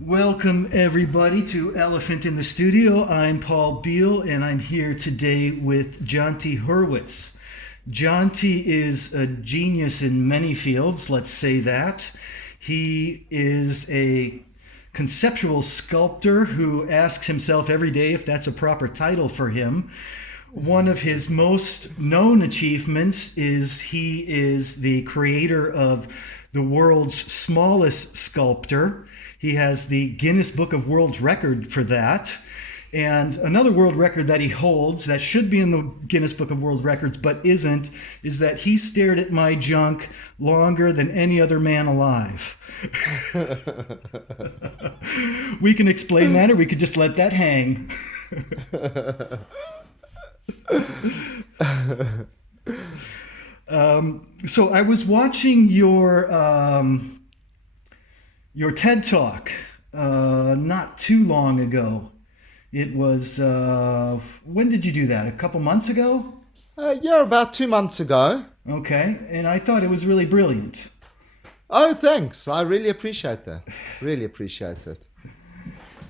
Welcome, everybody, to Elephant in the Studio. I'm Paul Beal, and I'm here today with Jonty Hurwitz. Jonty is a genius in many fields, let's say that. He is a conceptual sculptor who asks himself every day if that's a proper title for him. One of his most known achievements is he is the creator of the world's smallest sculptor. He has the Guinness Book of World Record for that. And another world record that he holds that should be in the Guinness Book of World Records but isn't, is that he stared at my junk longer than any other man alive. We can explain that, or we could just let that hang. So I was watching your TED Talk not too long ago. It was, when did you do that? A couple months ago? Yeah, about 2 months ago. Okay, and I thought it was really brilliant. Oh, thanks. I really appreciate that. Really appreciate it.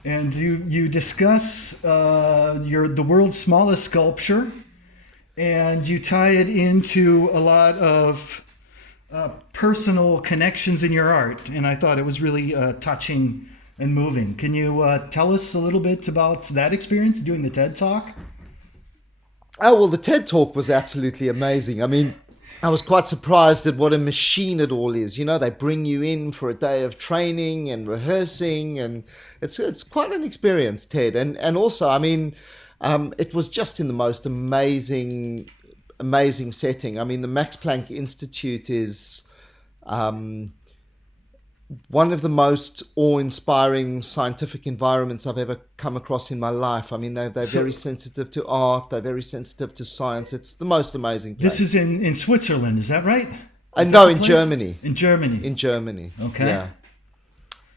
And you discuss the world's smallest sculpture, and you tie it into a lot of personal connections in your art, and I thought it was really touching and moving. Can you tell us a little bit about that experience doing the TED Talk? Oh, well, the TED Talk was absolutely amazing. I mean, I was quite surprised at what a machine it all is. You know, they bring you in for a day of training and rehearsing, and it's quite an experience, Ted. And also, I mean, it was just in the most amazing setting. I mean, the Max Planck Institute is one of the most awe-inspiring scientific environments I've ever come across in my life. I mean, they're very sensitive to art. They're very sensitive to science. It's the most amazing place. This is in Switzerland, is that right? No, in Germany. In Germany. In Germany. Okay. Yeah.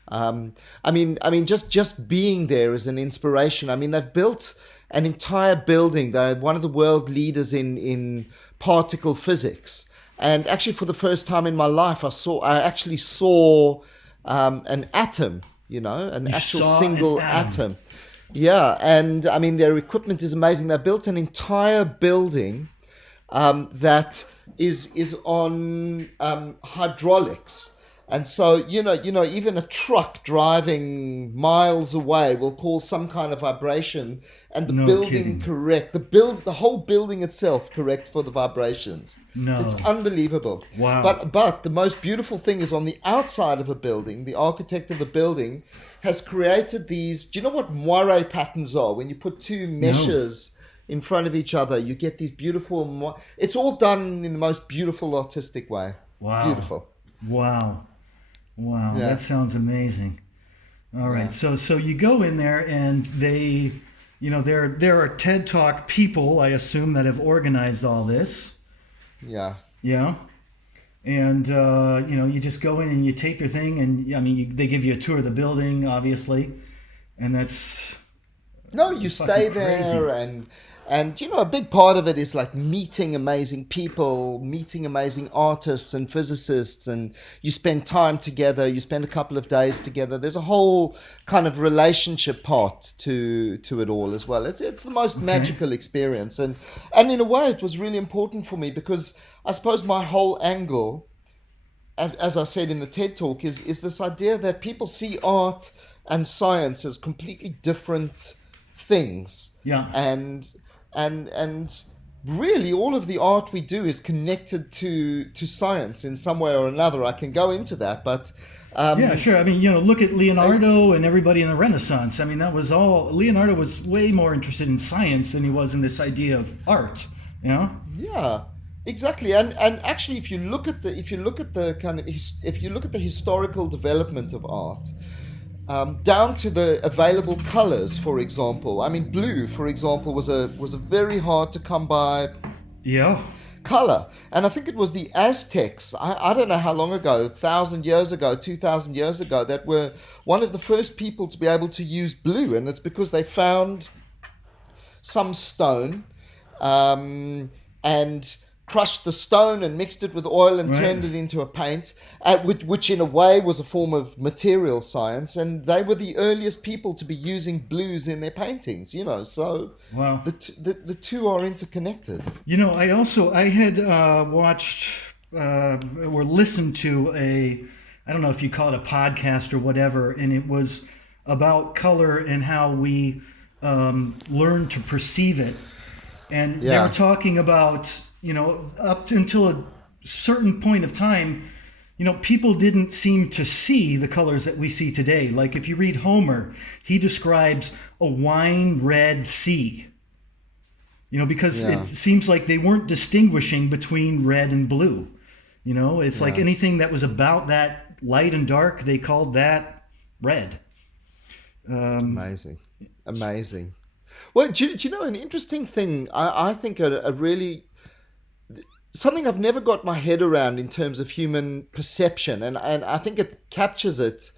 I mean, just being there is an inspiration. I mean, they've built an entire building. They're one of the world leaders in particle physics. And actually, for the first time in my life, I actually saw an atom. You know, an actual single atom. Yeah, and I mean, their equipment is amazing. They built an entire building that is on hydraulics. And so, you know, even a truck driving miles away will cause some kind of vibration, and the building correct. The whole building itself corrects for the vibrations. No. It's unbelievable. Wow. But the most beautiful thing is on the outside of a building, the architect of the building has created these. Do you know what moire patterns are? When you put two meshes in front of each other, you get these beautiful. It's all done in the most beautiful artistic way. Wow. Beautiful. Wow. Wow, Yeah. That sounds amazing. All right, so you go in there, and they, you know, there are TED Talk people, I assume, that have organized all this. Yeah. Yeah. And, you know, you just go in and you tape your thing, and, I mean, they give you a tour of the building, obviously, and that's... No, you stay there, and you know, a big part of it is like meeting amazing people, meeting amazing artists and physicists, and you spend time together, you spend a couple of days together. There's a whole kind of relationship part to it all as well. It's the most magical experience, and in a way it was really important for me, because I suppose my whole angle, as I said in the TED Talk, is this idea that people see art and science as completely different things. Yeah. And really all of the art we do is connected to science in some way or another. I can go into that, but yeah, sure. I mean, you know, look at Leonardo and everybody in the Renaissance. I mean, that was all. Leonardo was way more interested in science than he was in this idea of art. You know? Yeah, exactly. And actually, if you look at the historical development of art, down to the available colors, for example. I mean, blue, for example, was a very hard to come by color. And I think it was the Aztecs, I don't know how long ago, 1,000 years ago, 2,000 years ago, that were one of the first people to be able to use blue. And it's because they found some stone and crushed the stone and mixed it with oil and Right. turned it into a paint, which in a way was a form of material science. And they were the earliest people to be using blues in their paintings, so Wow. the two are interconnected. I had watched or listened to I don't know if you call it a podcast or whatever, and it was about color and how we learn to perceive it. And they were talking about, up until a certain point of time, people didn't seem to see the colors that we see today. Like if you read Homer, he describes a wine red sea. Because it seems like they weren't distinguishing between red and blue. It's like anything that was about that light and dark, they called that red. Amazing. Well, do you know an interesting thing? I think a really something I've never got my head around in terms of human perception, and I think it captures it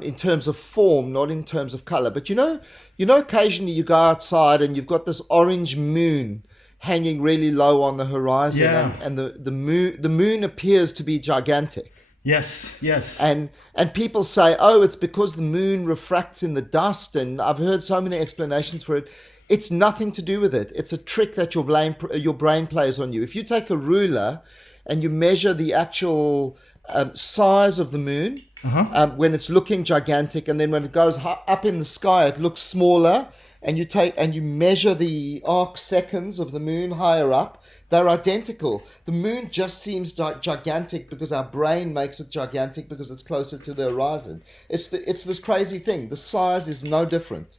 in terms of form, not in terms of color. But occasionally you go outside and you've got this orange moon hanging really low on the horizon, and the moon appears to be gigantic. Yes. And people say, oh, it's because the moon refracts in the dust, and I've heard so many explanations for it. It's nothing to do with it. It's a trick that your brain plays on you. If you take a ruler and you measure the actual size of the moon when it's looking gigantic, and then when it goes up in the sky, it looks smaller, and you measure the arc seconds of the moon higher up, they're identical. The moon just seems gigantic because our brain makes it gigantic because it's closer to the horizon. It's this crazy thing. The size is no different.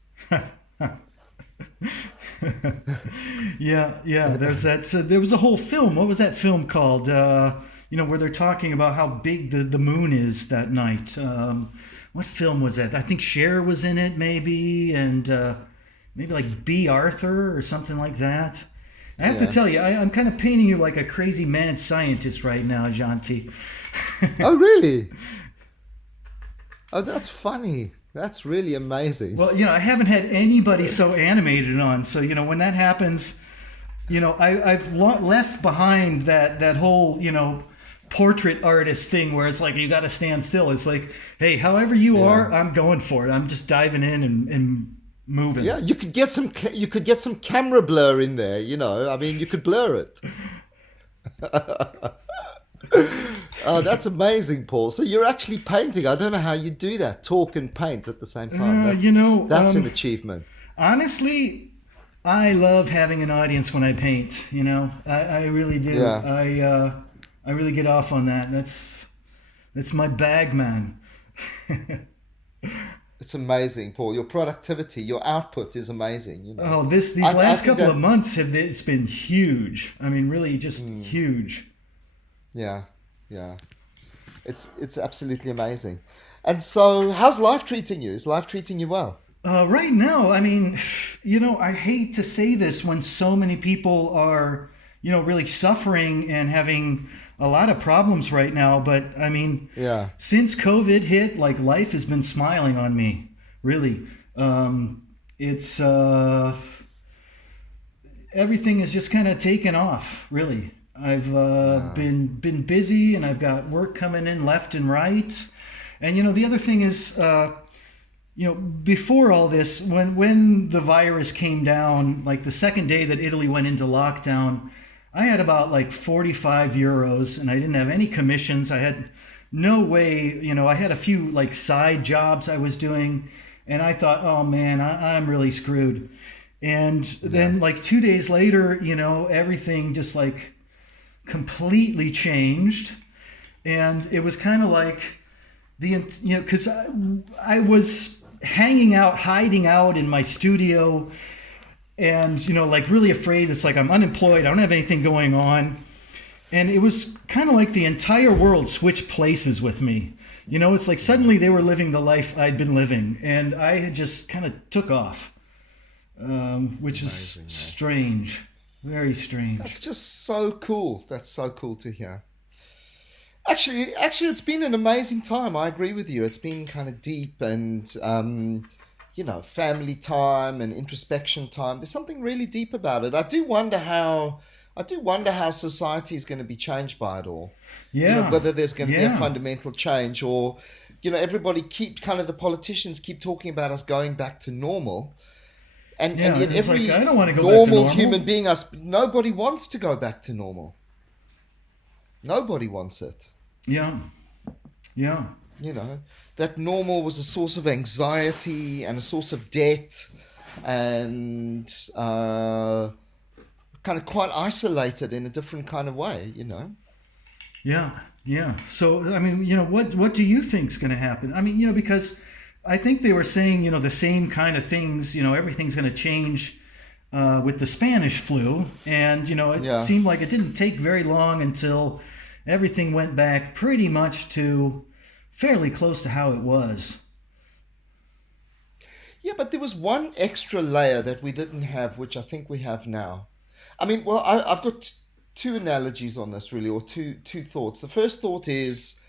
Yeah. There's that. So there was a whole film. What was that film called? Where they're talking about how big the moon is that night. What film was that? I think Cher was in it, maybe, and maybe like B. Arthur or something like that. I have to tell you, I'm kind of painting you like a crazy mad scientist right now, Jonty. Oh, really? Oh, that's funny. That's really amazing. Well, I haven't had anybody so animated on. So, when that happens, I've left behind that whole, portrait artist thing where it's like you got to stand still. It's like, hey, however you are, I'm going for it. I'm just diving in and moving. Yeah, you could get some camera blur in there. I mean, you could blur it. Oh, that's amazing, Paul. So you're actually painting. I don't know how you do that. Talk and paint at the same time. That's an achievement. Honestly, I love having an audience when I paint. I really do. Yeah. I really get off on that. That's my bag, man. It's amazing, Paul. Your productivity, your output is amazing. Oh, these last couple of months it's been huge. I mean, really, just huge. Yeah. It's absolutely amazing. And so, how's life treating you? Is life treating you well? Right now, I mean, I hate to say this when so many people are, really suffering and having a lot of problems right now. But I mean, since COVID hit, like life has been smiling on me, really. It's everything is just kind of taken off, really. I've been busy, and I've got work coming in left and right. And the other thing is, before all this, when the virus came down, like the second day that Italy went into lockdown, I had about like 45 euros, and I didn't have any commissions. I had no way, I had a few like side jobs I was doing, and I thought, oh man, I'm really screwed. And then like 2 days later, everything just like completely changed. And it was kind of like because I was hiding out in my studio, and like really afraid. It's like I'm unemployed, I don't have anything going on, and it was kind of like the entire world switched places with me. It's like suddenly they were living the life I'd been living, and I had just kind of took off, which is strange, very strange. That's just so cool. That's so cool to hear. Actually, it's been an amazing time. I agree with you. It's been kind of deep and, family time and introspection time. There's something really deep about it. I do wonder how I do wonder how society is going to be changed by it all. Yeah. Whether there's going to be a fundamental change, or, everybody the politicians keep talking about us going back to normal. And yet every I don't want to go normal back to normal human being, nobody wants to go back to normal. Nobody wants it. Yeah. Yeah. That normal was a source of anxiety and a source of debt, and kind of quite isolated in a different kind of way, Yeah, yeah. So, I mean, what do you think is going to happen? I mean, because I think they were saying, the same kind of things, everything's going to change with the Spanish flu. And, it seemed like it didn't take very long until everything went back pretty much to fairly close to how it was. Yeah, but there was one extra layer that we didn't have, which I think we have now. I mean, well, I've got two analogies on this, really, or two thoughts. The first thought is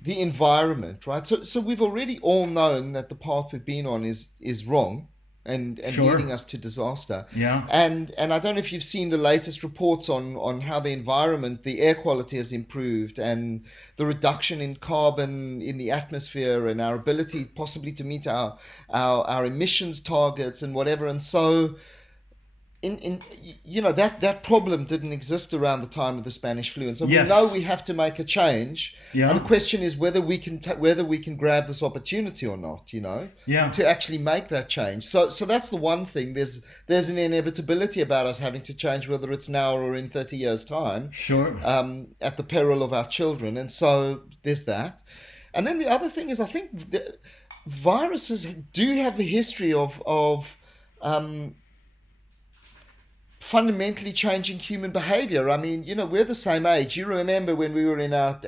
the environment, right? So we've already all known that the path we've been on is wrong and Sure. leading us to disaster. Yeah. And I don't know if you've seen the latest reports on how the environment, the air quality has improved, and the reduction in carbon in the atmosphere, and our ability possibly to meet our emissions targets and whatever. And so that problem didn't exist around the time of the Spanish flu, and so Yes. we know we have to make a change. Yeah. And the question is whether we can grab this opportunity or not, to actually make that change. So that's the one thing. There's an inevitability about us having to change, whether it's now or in 30 years' time. Sure. At the peril of our children, and so there's that. And then the other thing is, I think viruses do have the history of fundamentally changing human behavior. I mean, we're the same age. You remember when we were in our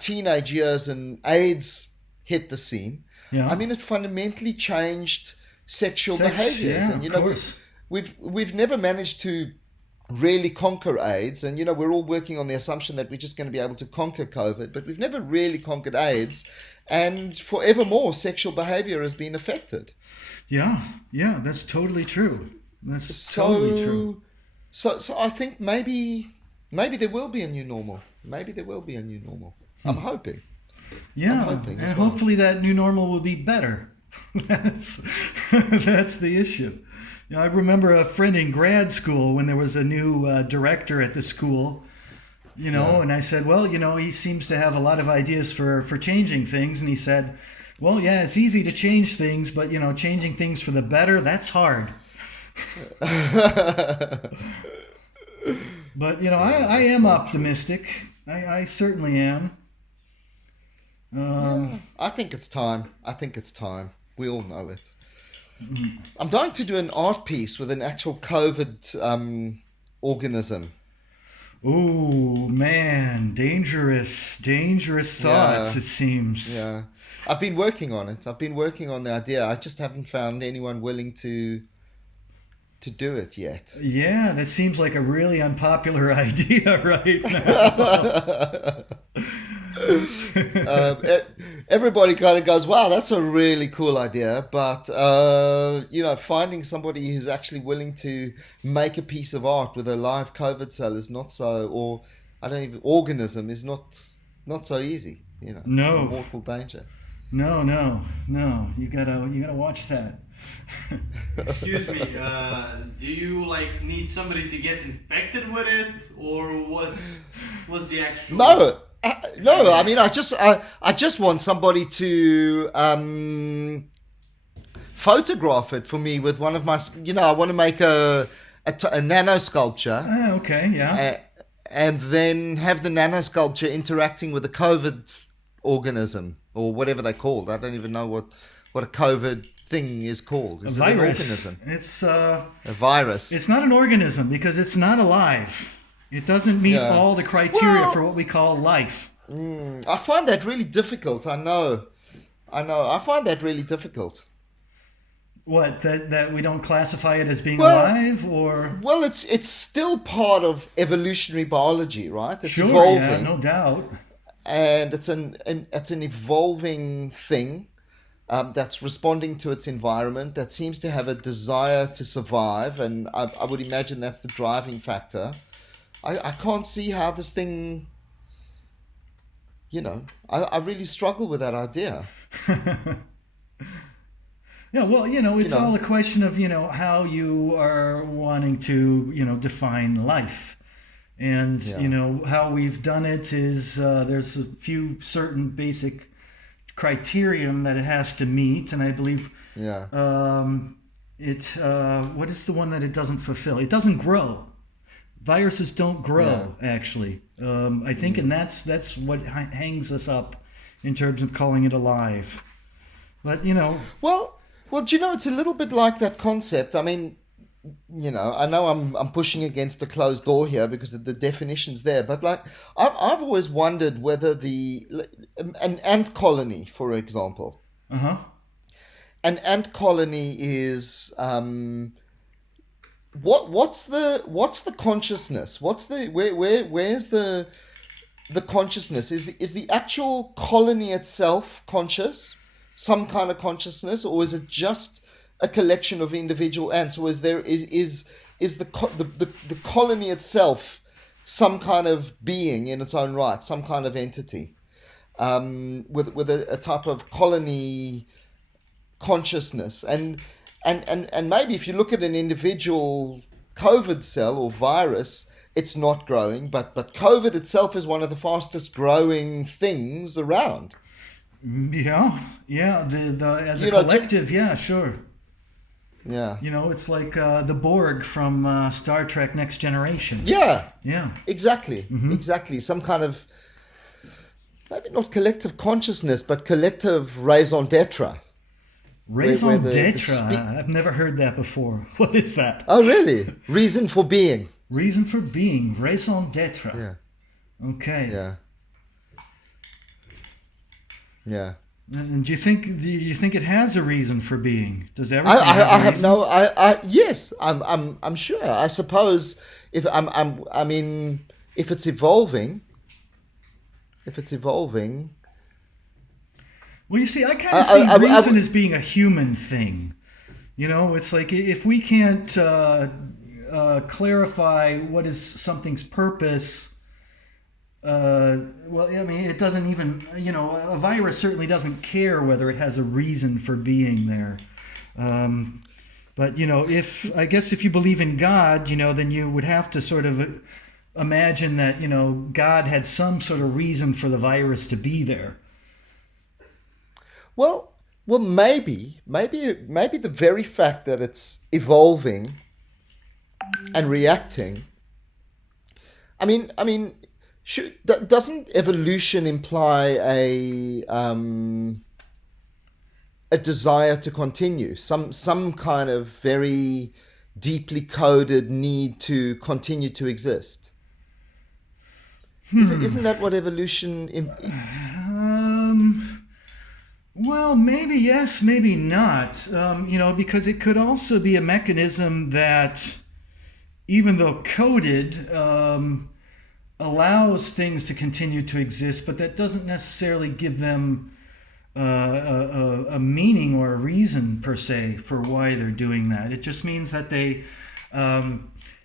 teenage years and AIDS hit the scene. Yeah. I mean, it fundamentally changed sexual behaviors. Yeah, And of course. we've never managed to really conquer AIDS, and we're all working on the assumption that we're just going to be able to conquer COVID, but we've never really conquered AIDS, and forevermore sexual behavior has been affected. Yeah, that's totally true. That's totally true. So I think maybe there will be a new normal. Maybe there will be a new normal. I'm hoping. Yeah, I'm hoping and hopefully that new normal will be better. That's the issue. I remember a friend in grad school when there was a new director at the school, and I said, well, he seems to have a lot of ideas for changing things. And he said, well, yeah, it's easy to change things, but, changing things for the better, that's hard. But, I am optimistic. I certainly am. I think it's time. We all know it. I'm going to do an art piece with an actual COVID organism. Oh, man, dangerous thoughts, it seems. Yeah. I've been working on it. I've been working on the idea. I just haven't found anyone willing to do it yet. Yeah, that seems like a really unpopular idea right now. Everybody kind of goes, wow, that's a really cool idea. But, finding somebody who's actually willing to make a piece of art with a live COVID cell is not so, or organism is not so easy, No. Mortal danger. No. You gotta watch that. Excuse me, do you need somebody to get infected with it, or what's the actual? No. I mean, I just want somebody to photograph it for me with one of my. I want to make a nano sculpture. Okay, yeah. And then have the nano sculpture interacting with the COVID organism or whatever they're called. I don't even know what a COVID thing is called. Is it an organism? It's a virus. It's not an organism because it's not alive. It doesn't meet all the criteria for what we call life. I find that really difficult. I know. I find that really difficult. What, that we don't classify it as being alive, or? Well, it's still part of evolutionary biology, right? It's sure, evolving. Yeah, no doubt. And it's an evolving thing. that's responding to its environment, that seems to have a desire to survive, and I would imagine that's the driving factor. I can't see how this thing, I really struggle with that idea. Yeah, well, it's all a question of, how you are wanting to, define life. And, how we've done it is there's a few certain basic criterion that it has to meet. And I believe what is the one that it doesn't fulfill? It doesn't grow. Viruses don't grow, actually. I think, and that's what hangs us up in terms of calling it alive. But, Well, do you know, it's a little bit like that concept. I mean, I know I'm pushing against a closed door here because of the definitions there, but like I've always wondered whether an ant colony, for example, an ant colony is what's the consciousness? Where's the consciousness? Is the actual colony itself conscious? Some kind of consciousness, or is it just a collection of individual ants? Or is the colony itself some kind of being in its own right, some kind of entity, with a type of colony consciousness? And maybe if you look at an individual COVID cell or virus, it's not growing, but COVID itself is one of the fastest growing things around. Yeah. As a collective, sure. Yeah. It's like the Borg from Star Trek Next Generation. Yeah. Yeah. Exactly. Mm-hmm. Exactly. Some kind of, maybe not collective consciousness, but collective raison d'etre. Raison d'etre? I've never heard that before. What is that? Oh, really? Reason for being. Reason for being. Raison d'etre. Yeah. Okay. Yeah. Yeah. And do you think it has a reason for being? Does everything? Yes, I'm sure. I suppose if if it's evolving. Well, you see, I kind of see reason as being a human thing. It's like if we can't clarify what is something's purpose. It doesn't even, a virus certainly doesn't care whether it has a reason for being there. But if you believe in God, then you would have to sort of imagine that, God had some sort of reason for the virus to be there. Well, maybe the very fact that it's evolving and reacting. Doesn't evolution imply a desire to continue, some kind of very deeply coded need to continue to exist? Isn't that what evolution? Well, maybe yes, maybe not. Because it could also be a mechanism that, even though coded, allows things to continue to exist, but that doesn't necessarily give them a meaning or a reason per se for why they're doing that. It just means that they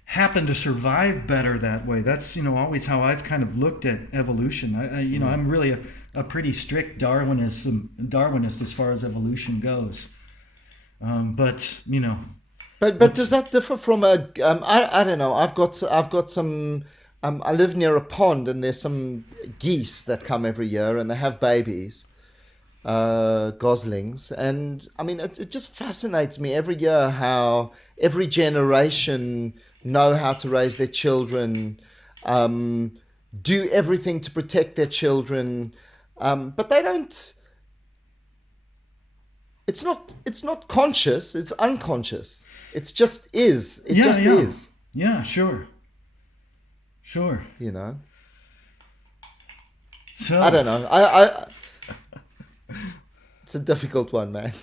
happen to survive better that way. That's always how I've kind of looked at evolution. I'm really a pretty strict Darwinist as far as evolution goes. But does that differ from a? I don't know. I've got some. I live near a pond, and there's some geese that come every year, and they have babies, goslings. And it just fascinates me every year how every generation know how to raise their children, do everything to protect their children, but they don't. It's not conscious. It's unconscious. It just is. It just is. Yeah, sure. So So I don't know. I it's a difficult one, man.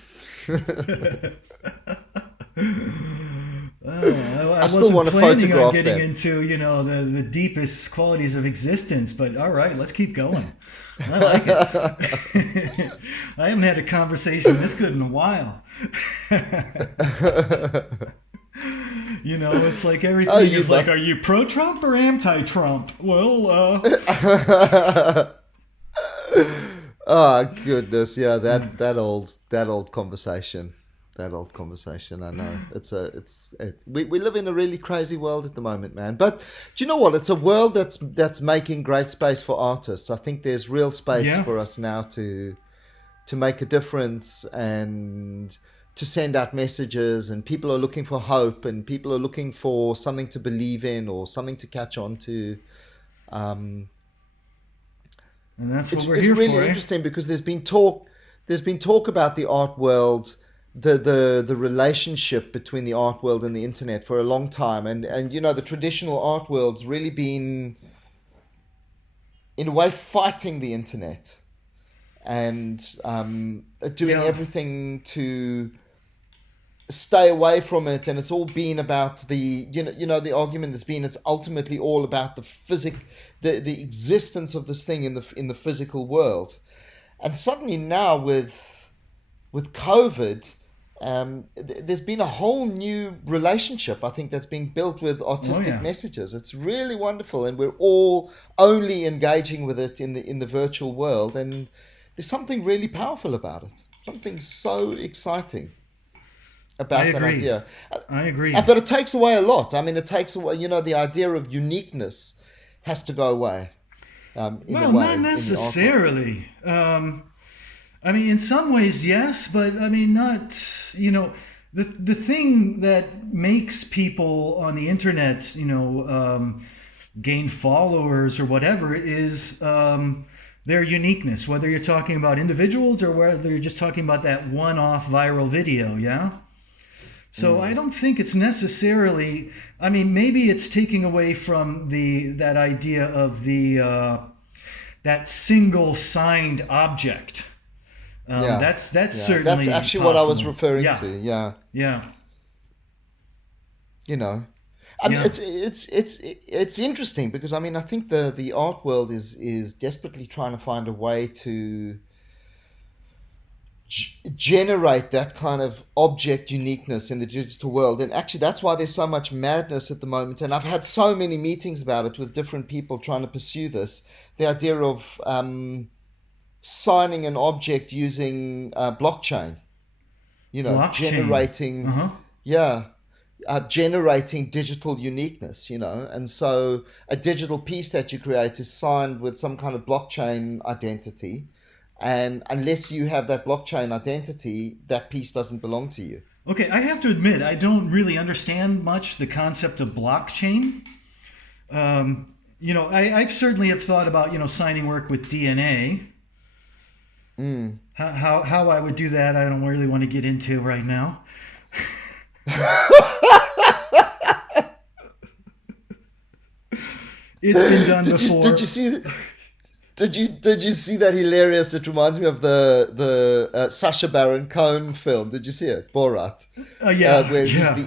I still wasn't want to planning on photograph getting them. into, the deepest qualities of existence, but all right, let's keep going. I like it. I haven't had a conversation this good in a while. It's like everything is like, are you pro-Trump or anti-Trump? Well, oh goodness, yeah, that old conversation. That old conversation, I know. We live in a really crazy world at the moment, man. But do you know what? It's a world that's making great space for artists. I think there's real space for us now to make a difference and to send out messages. And people are looking for hope, and people are looking for something to believe in or something to catch on to. And that's what we're here for. It's really interesting because there's been talk about the art world. The relationship between the art world and the internet for a long time, and the traditional art world's really been in a way fighting the internet and doing everything to stay away from it, and it's all been about the the argument has been it's ultimately all about the existence of this thing in the physical world. And suddenly now with COVID, there's been a whole new relationship, I think, that's being built with artistic messages. It's really wonderful, and we're all only engaging with it in the virtual world, and there's something really powerful about it. Something so exciting about that idea. I agree. But it takes away a lot. I mean, it takes away, the idea of uniqueness has to go away. Not necessarily. I mean, in some ways, yes, but I mean, not, the thing that makes people on the internet, gain followers or whatever is their uniqueness, whether you're talking about individuals or whether you're just talking about that one-off viral video, yeah? So I don't think it's necessarily, I mean, maybe it's taking away from that idea of that single signed object. That's certainly that's actually possible. what I was referring to. Yeah. I mean, it's interesting because I mean I think the art world is desperately trying to find a way to generate that kind of object uniqueness in the digital world, and actually that's why there's so much madness at the moment. And I've had so many meetings about it with different people trying to pursue this. The idea of signing an object using blockchain, generating, generating digital uniqueness, and so a digital piece that you create is signed with some kind of blockchain identity, and unless you have that blockchain identity, that piece doesn't belong to you. Okay, I have to admit, I don't really understand much the concept of blockchain. I certainly have thought about, signing work with DNA. How I would do that, I don't really want to get into right now. It's been done before. Did you see? Did you see that hilarious? It reminds me of the Sacha Baron Cohen film. Did you see it, Borat? Where he's the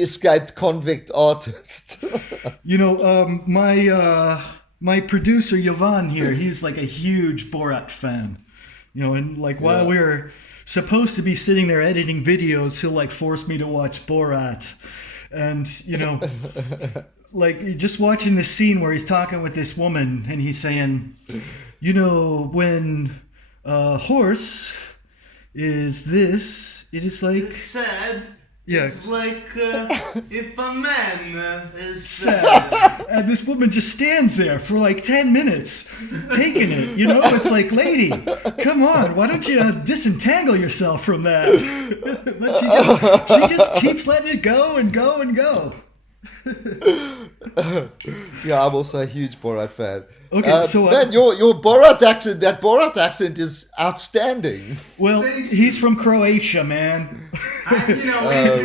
escaped convict artist. My producer Yvonne here, he's like a huge Borat fan. And while we were supposed to be sitting there editing videos, he'll force me to watch Borat. And, just watching the scene where he's talking with this woman and he's saying, when a horse is this, it is like... It's sad. Yeah. It's like if a man is sad. And this woman just stands there for 10 minutes taking it. It's like, lady, come on. Why don't you disentangle yourself from that? But she just keeps letting it go and go and go. Yeah, I'm also a huge Borat fan. Okay, so man, your Borat accent, that Borat accent is outstanding. Well, he's from Croatia, man. He's in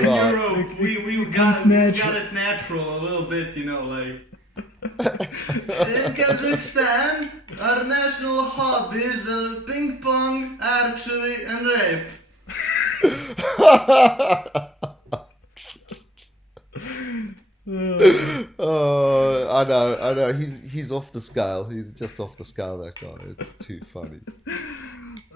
right. Europe. We got it natural a little bit, In Kazakhstan, our national hobbies are ping pong, archery, and rape. I know. He's off the scale. He's just off the scale, that guy. It's too funny.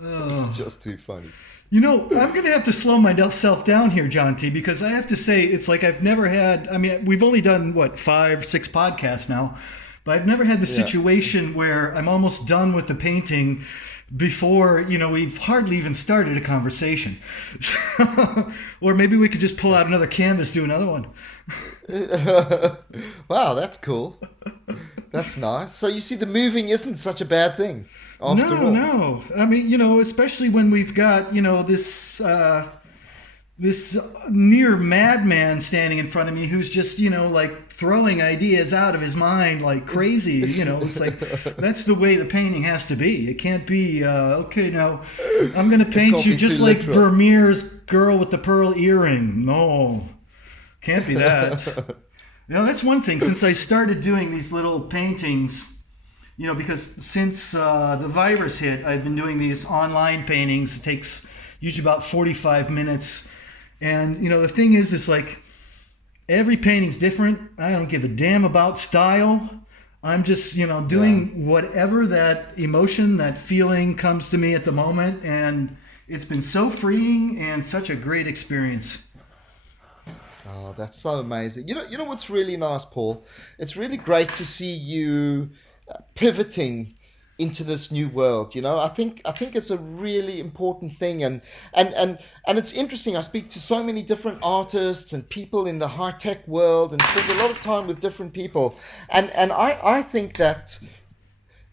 It's just too funny. You know, I'm going to have to slow myself down here, Jonty, because I have to say, it's like I've never had, I mean, we've only done, 5, 6 podcasts now, but I've never had the situation where I'm almost done with the painting before, we've hardly even started a conversation. Or maybe we could just pull out another canvas, do another one. Wow, that's cool. That's nice. So you see, the moving isn't such a bad thing. After all. No. I mean, especially when we've got, this near madman standing in front of me who's just, like throwing ideas out of his mind like crazy. It's like, that's the way the painting has to be. It can't be, okay, now I'm going to paint you just like Vermeer's Girl with the Pearl Earring. No, can't be that. That's one thing. Since I started doing these little paintings, because since the virus hit, I've been doing these online paintings. It takes usually about 45 minutes. And, the thing is, it's like every painting's different. I don't give a damn about style. I'm just, doing whatever that emotion, that feeling comes to me at the moment. And it's been so freeing and such a great experience. Oh, that's so amazing. You know what's really nice, Paul? It's really great to see you pivoting into this new world. I think it's a really important thing, and it's interesting. I speak to so many different artists and people in the high tech world, and spend a lot of time with different people, and I think that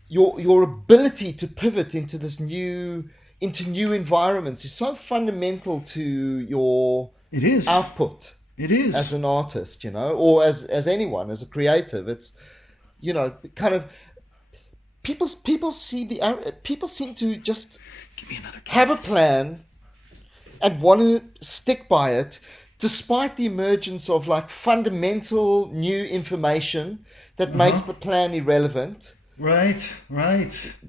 your ability to pivot into new environments is so fundamental to your output. It is, as an artist, or as anyone, as a creative. It's kind of people seem to just have a plan and want to stick by it, despite the emergence of like fundamental new information that makes the plan irrelevant. Right.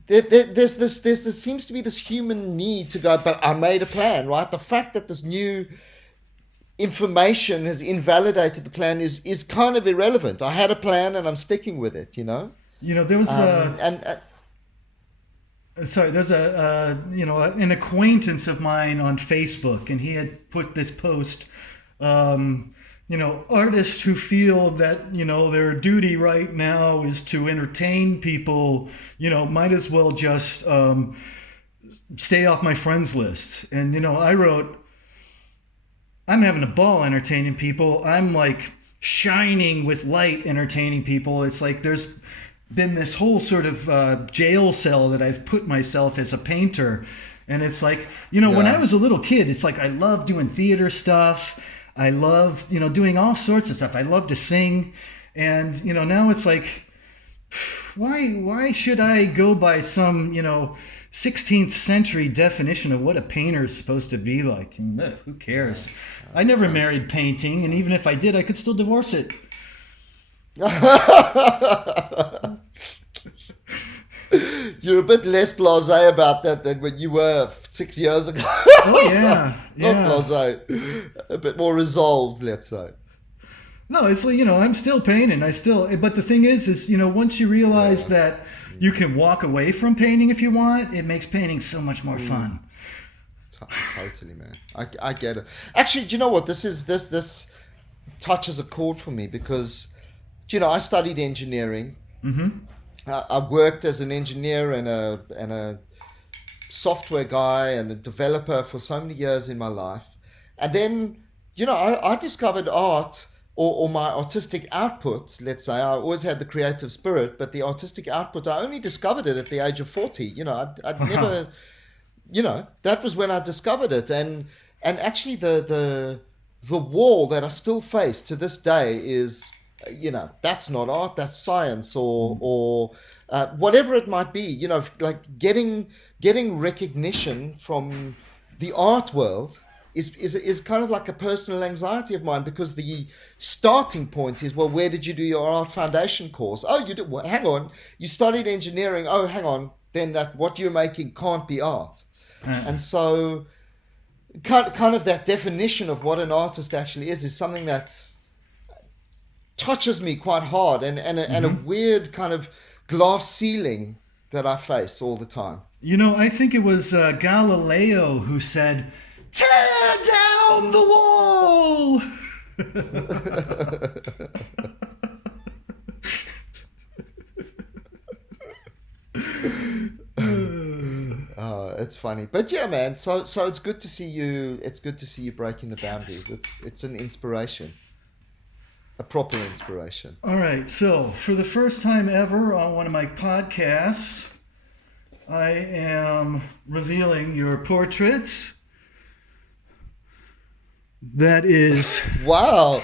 There seems to be this human need to go, but I made a plan, right? The fact that this new information has invalidated the plan is kind of irrelevant. I had a plan and I'm sticking with it, there was there's an acquaintance of mine on Facebook, and he had put this post, artists who feel that, their duty right now is to entertain people, might as well just stay off my friends list. And, I wrote, I'm having a ball entertaining people. I'm like shining with light entertaining people. It's like there's been this whole sort of jail cell that I've put myself as a painter. And it's like, when I was a little kid, it's like I loved doing theater stuff. I love, doing all sorts of stuff. I love to sing. And, now it's like, why should I go by some, 16th century definition of what a painter is supposed to be like? Who cares? I never married painting, and even if I did, I could still divorce it. You're a bit less blasé about that than when you were 6 years ago. Oh, yeah. Not blasé. A bit more resolved, let's say. No, it's like, I'm still painting. But the thing is, once you realize that you can walk away from painting if you want, it makes painting so much more fun. Totally, man. I get it. Actually, do you know what? This touches a chord for me because, I studied engineering. Mm-hmm. I worked as an engineer and a software guy and a developer for so many years in my life. And then, I discovered art or my artistic output. Let's say I always had the creative spirit, but the artistic output, I only discovered it at the age of 40. I'd never, that was when I discovered it. And actually the wall that I still face to this day is, that's not art, that's science or whatever it might be, like getting recognition from the art world is kind of like a personal anxiety of mine, because the starting point is, well, where did you do your art foundation course? Oh, you did. Well, hang on, you studied engineering. Oh, hang on, then that what you're making can't be art. And so kind of that definition of what an artist actually is something that's touches me quite hard, and a weird kind of glass ceiling that I face all the time. You know, I think it was Galileo who said, "Tear down the wall." Oh, it's funny, but yeah, man. So it's good to see you. It's good to see you breaking the boundaries. It's an inspiration, a proper inspiration. All right, so for the first time ever on one of my podcasts, I am revealing your portrait. That is, Wow.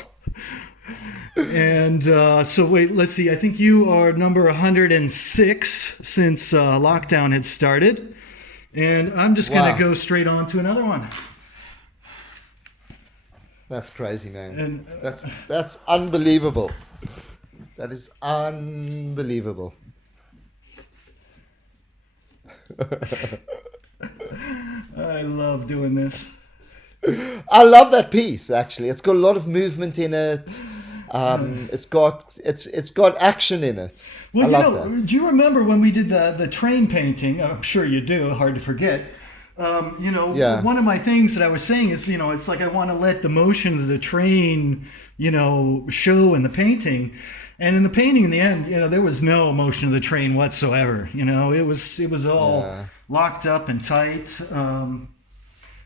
and so wait, let's see. I think you are number 106 since lockdown had started. And I'm just going Wow. to go straight on to another one. That's crazy, man. And That's unbelievable. That is unbelievable. I love doing this. I love that piece. Actually, it's got a lot of movement in it. It's got action in it. Well, I love that. do you remember when we did the train painting? I'm sure you do. Hard to forget. Yeah. One of my things that I was saying is, it's like I want to let the motion of the train, show in the painting. And in the painting, in the end, there was no motion of the train whatsoever. It was all locked up and tight.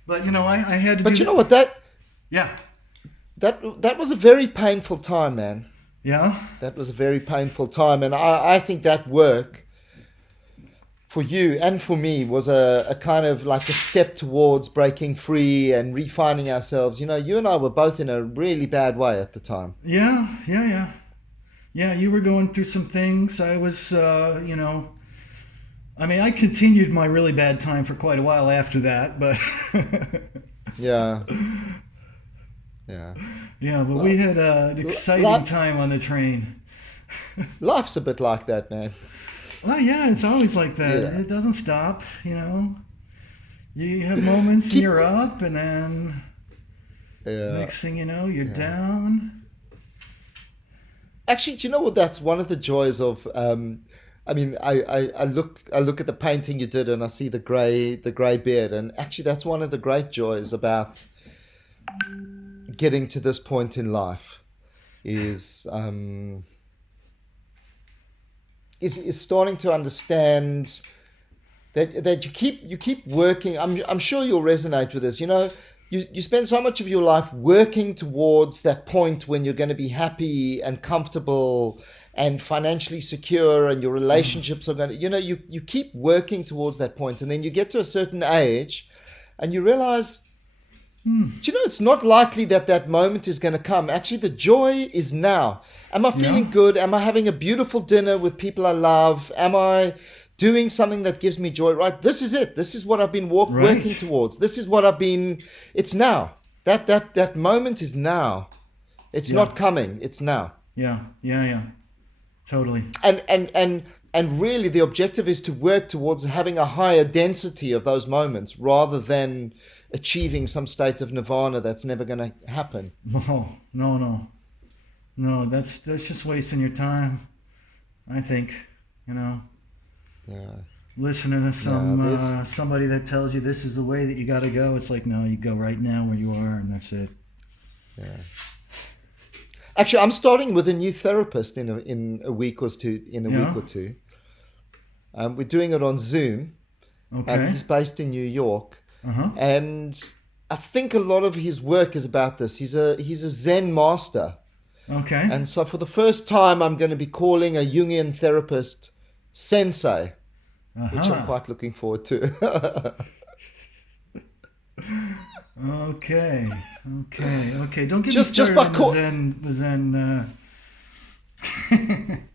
But I had to. But you know what? That was a very painful time, man. Yeah. That was a very painful time, and I think that work for you and for me was a kind of like a step towards breaking free and refining ourselves. You and I were both in a really bad way at the time. Yeah. Yeah, you were going through some things. I was, I continued my really bad time for quite a while after that, but... Yeah. Yeah, but we had an exciting time on the train. Life's a bit like that, man. Well, yeah, it's always like that. Yeah. It doesn't stop, You have moments and you're up, and then next thing you know, you're down. Actually, do you know what? That's one of the joys of. I look at the painting you did, and I see the grey beard, and actually, that's one of the great joys about getting to this point in life, is starting to understand that you keep working. I'm sure you'll resonate with this. You spend so much of your life working towards that point when you're going to be happy and comfortable and financially secure, and your relationships are going to, you keep working towards that point, and then you get to a certain age and you realize, it's not likely that moment is going to come. Actually, the joy is now. Am I feeling good? Am I having a beautiful dinner with people I love? Am I doing something that gives me joy? Right. This is it. This is what I've been working towards. This is what it's now. That moment is now. It's not coming. It's now. Yeah. Totally. And really the objective is to work towards having a higher density of those moments rather than achieving some state of nirvana that's never going to happen. No. That's just wasting your time, I think, Yeah. Listening to somebody that tells you this is the way that you got to go. It's like, no, you go right now where you are, and that's it. Yeah. Actually, I'm starting with a new therapist in a week or two. Week or two, we're doing it on Zoom. Okay. He's based in New York, Uh-huh. and I think a lot of his work is about this. He's a Zen master, Okay. and so for the first time, I'm going to be calling a Jungian therapist sensei, which I'm quite looking forward to. Okay. Don't get Just me started by on the Zen.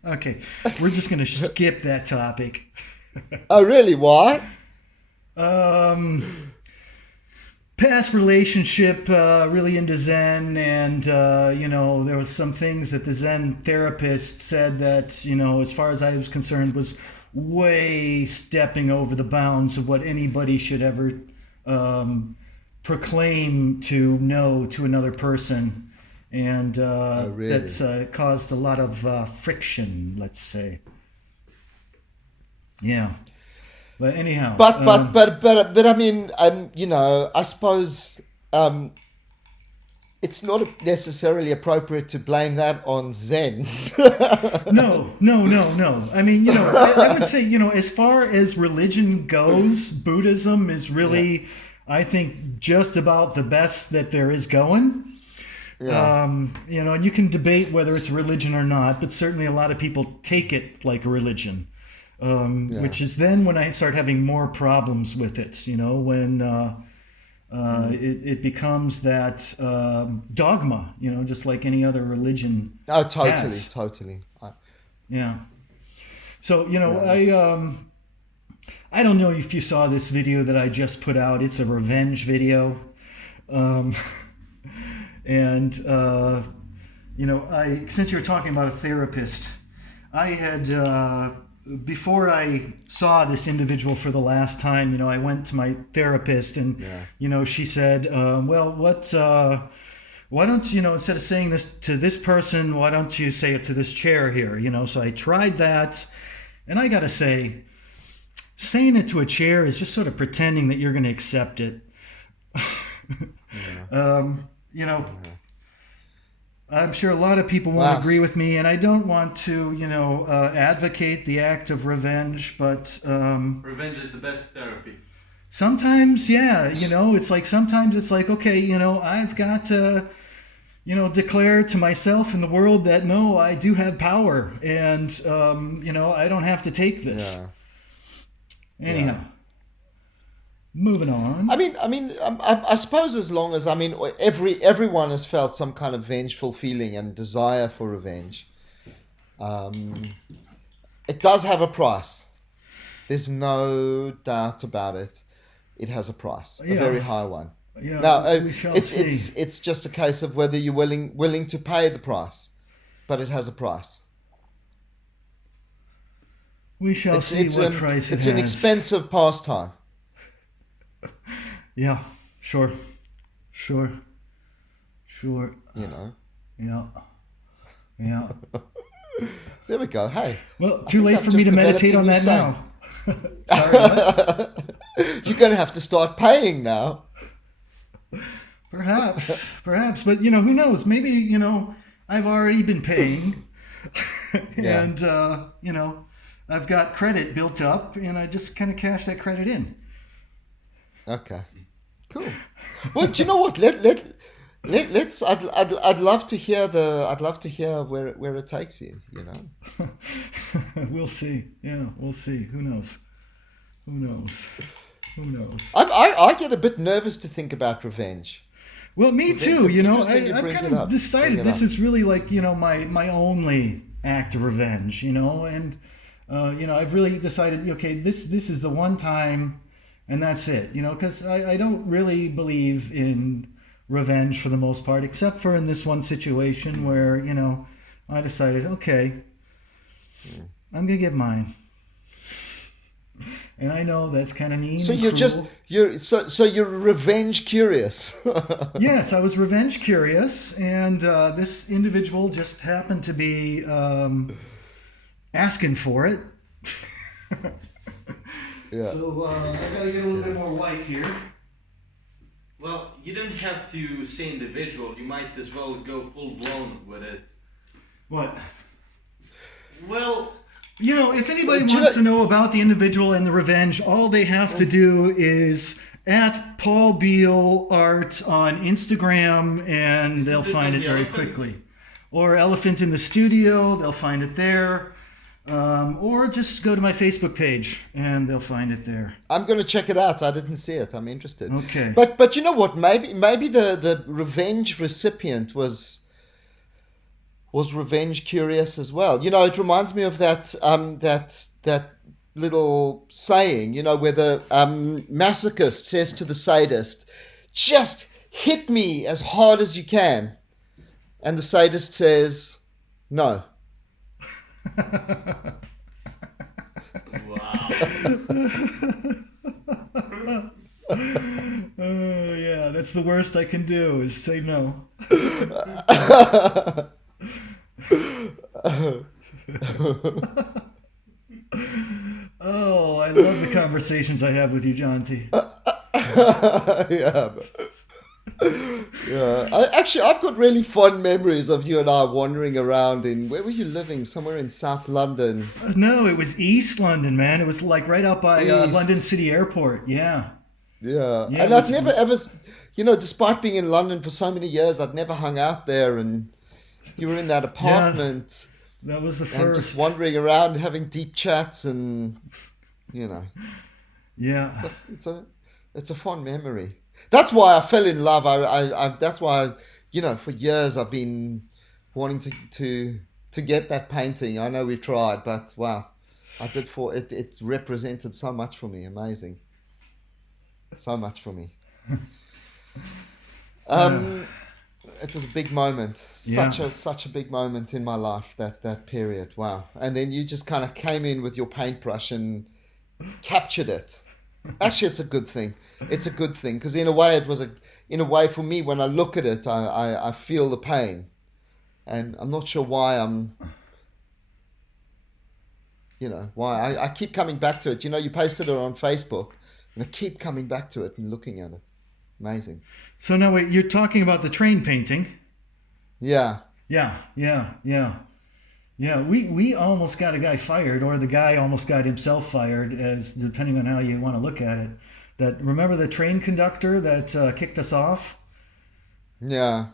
Okay, we're just gonna skip that topic. Oh, really? Why? Past relationship, really into Zen, and there was some things that the Zen therapist said that as far as I was concerned, was way stepping over the bounds of what anybody should ever proclaim to know to another person. and really? that caused a lot of friction, let's say. Yeah. But anyhow. But I mean, I suppose it's not necessarily appropriate to blame that on Zen. No. I mean, I would say, as far as religion goes, Buddhism is really, I think, just about the best that there is going. Yeah. And you can debate whether it's a religion or not, but certainly a lot of people take it like a religion, which is then when I start having more problems with it, when it becomes that dogma, just like any other religion. Oh, totally, has. totally. Yeah. So, I don't know if you saw this video that I just put out. It's a revenge video. And, since you're talking about a therapist, I had, before I saw this individual for the last time, I went to my therapist and, she said, why don't you, instead of saying this to this person, why don't you say it to this chair here? So I tried that, and I got to say, saying it to a chair is just sort of pretending that you're going to accept it. I'm sure a lot of people won't agree with me, and I don't want to, advocate the act of revenge, but... revenge is the best therapy. Sometimes, sometimes it's like, okay, I've got to, declare to myself and the world that, no, I do have power, and, I don't have to take this. Yeah. Anyhow. Moving on. I suppose as long as everyone has felt some kind of vengeful feeling and desire for revenge. It does have a price. There's no doubt about it. It has a price, a very high one. Yeah, now it's it's just a case of whether you're willing to pay the price, but it has a price. We shall see what price it has. It's an expensive pastime. Yeah, sure. Yeah. There we go. Hey. Well, too late for me to meditate on that now. Sorry, what? You're going to have to start paying now. Perhaps. But, who knows? Maybe, I've already been paying. And, I've got credit built up, and I just kind of cash that credit in. Okay, cool. Well, do you know what? Let's. I'd love to hear where it takes you. We'll see. Yeah, we'll see. Who knows? I get a bit nervous to think about revenge. Well, me too. I've kind of decided this is really like my only act of revenge. And I've really decided. Okay, this is the one time. And that's it, because I don't really believe in revenge for the most part, except for in this one situation where, I decided, okay, I'm going to get mine. And I know that's kind of mean. So you're revenge curious. Yes, I was revenge curious. And this individual just happened to be asking for it. Yeah. So I gotta get a little bit more white here. Well, you didn't have to say individual. You might as well go full blown with it. What? Well, if anybody wants to know about the individual and the revenge, all they have to do is at Paul Beal Art on Instagram, and they'll find it very quickly. Or Elephant in the Studio, they'll find it there. Or just go to my Facebook page and they'll find it there. I'm going to check it out. I didn't see it. I'm interested. Okay. But you know what? Maybe the revenge recipient was revenge curious as well. It reminds me of that little saying, where the masochist says to the sadist, "Just hit me as hard as you can," and the sadist says, "No." Wow. Oh yeah, that's the worst I can do is say no. Oh, I love the conversations I have with you, Jonty. Yeah. Yeah. I've got really fond memories of you and I wandering around in, where were you living? Somewhere in South London. No, it was East London, man. It was like right out by East. London City Airport. Yeah. Yeah. Yeah, And it I've was- never ever, despite being in London for so many years, I'd never hung out there, and you were in that apartment That was the and just first. wandering around having deep chats, and Yeah. it's a fond memory. That's why I fell in love. That's why, for years I've been wanting to get that painting. I know we've tried, but wow, I did for it. It represented so much for me. Amazing. So much for me. It was a big moment. Such a big moment in my life, that period. Wow. And then you just kind of came in with your paintbrush and captured it. Actually, it's a good thing. It's a good thing, because in a way for me, when I look at it, I feel the pain, and I'm not sure why why I keep coming back to it. You posted it on Facebook, and I keep coming back to it and looking at it. Amazing. So now wait, you're talking about the train painting. Yeah. Yeah. We almost got a guy fired, or the guy almost got himself fired, as depending on how you want to look at it. Remember the train conductor that kicked us off? Yeah.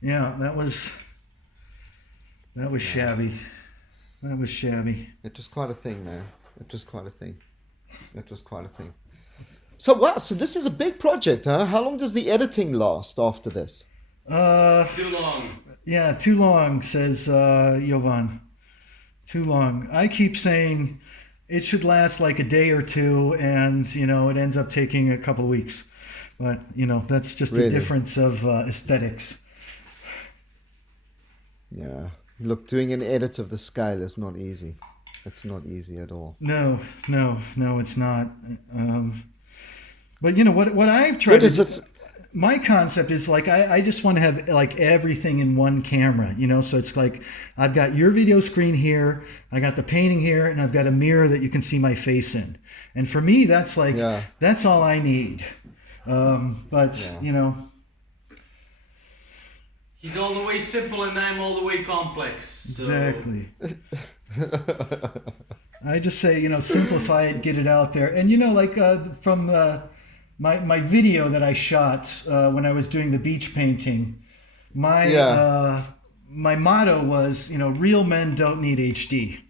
Yeah, that was shabby. That was shabby. It was quite a thing, man. It was quite a thing. So wow, so this is a big project, huh? How long does the editing last after this? Too long. Yeah, too long, says Jovan. Too long. I keep saying it should last like a day or two, and it ends up taking a couple of weeks. But that's just Really? a difference of aesthetics. Yeah. Look, doing an edit of the scale is not easy. It's not easy at all. No, it's not. But what I've tried What is to, it? my concept is like I just want to have like everything in one camera, so it's like I've got your video screen here, I got the painting here, and I've got a mirror that you can see my face in. And for me, that's like that's all I need. But He's all the way simple and I'm all the way complex. So. Exactly. I just say, simplify it, get it out there. And, from my video that I shot when I was doing the beach painting, my motto was, real men don't need HD.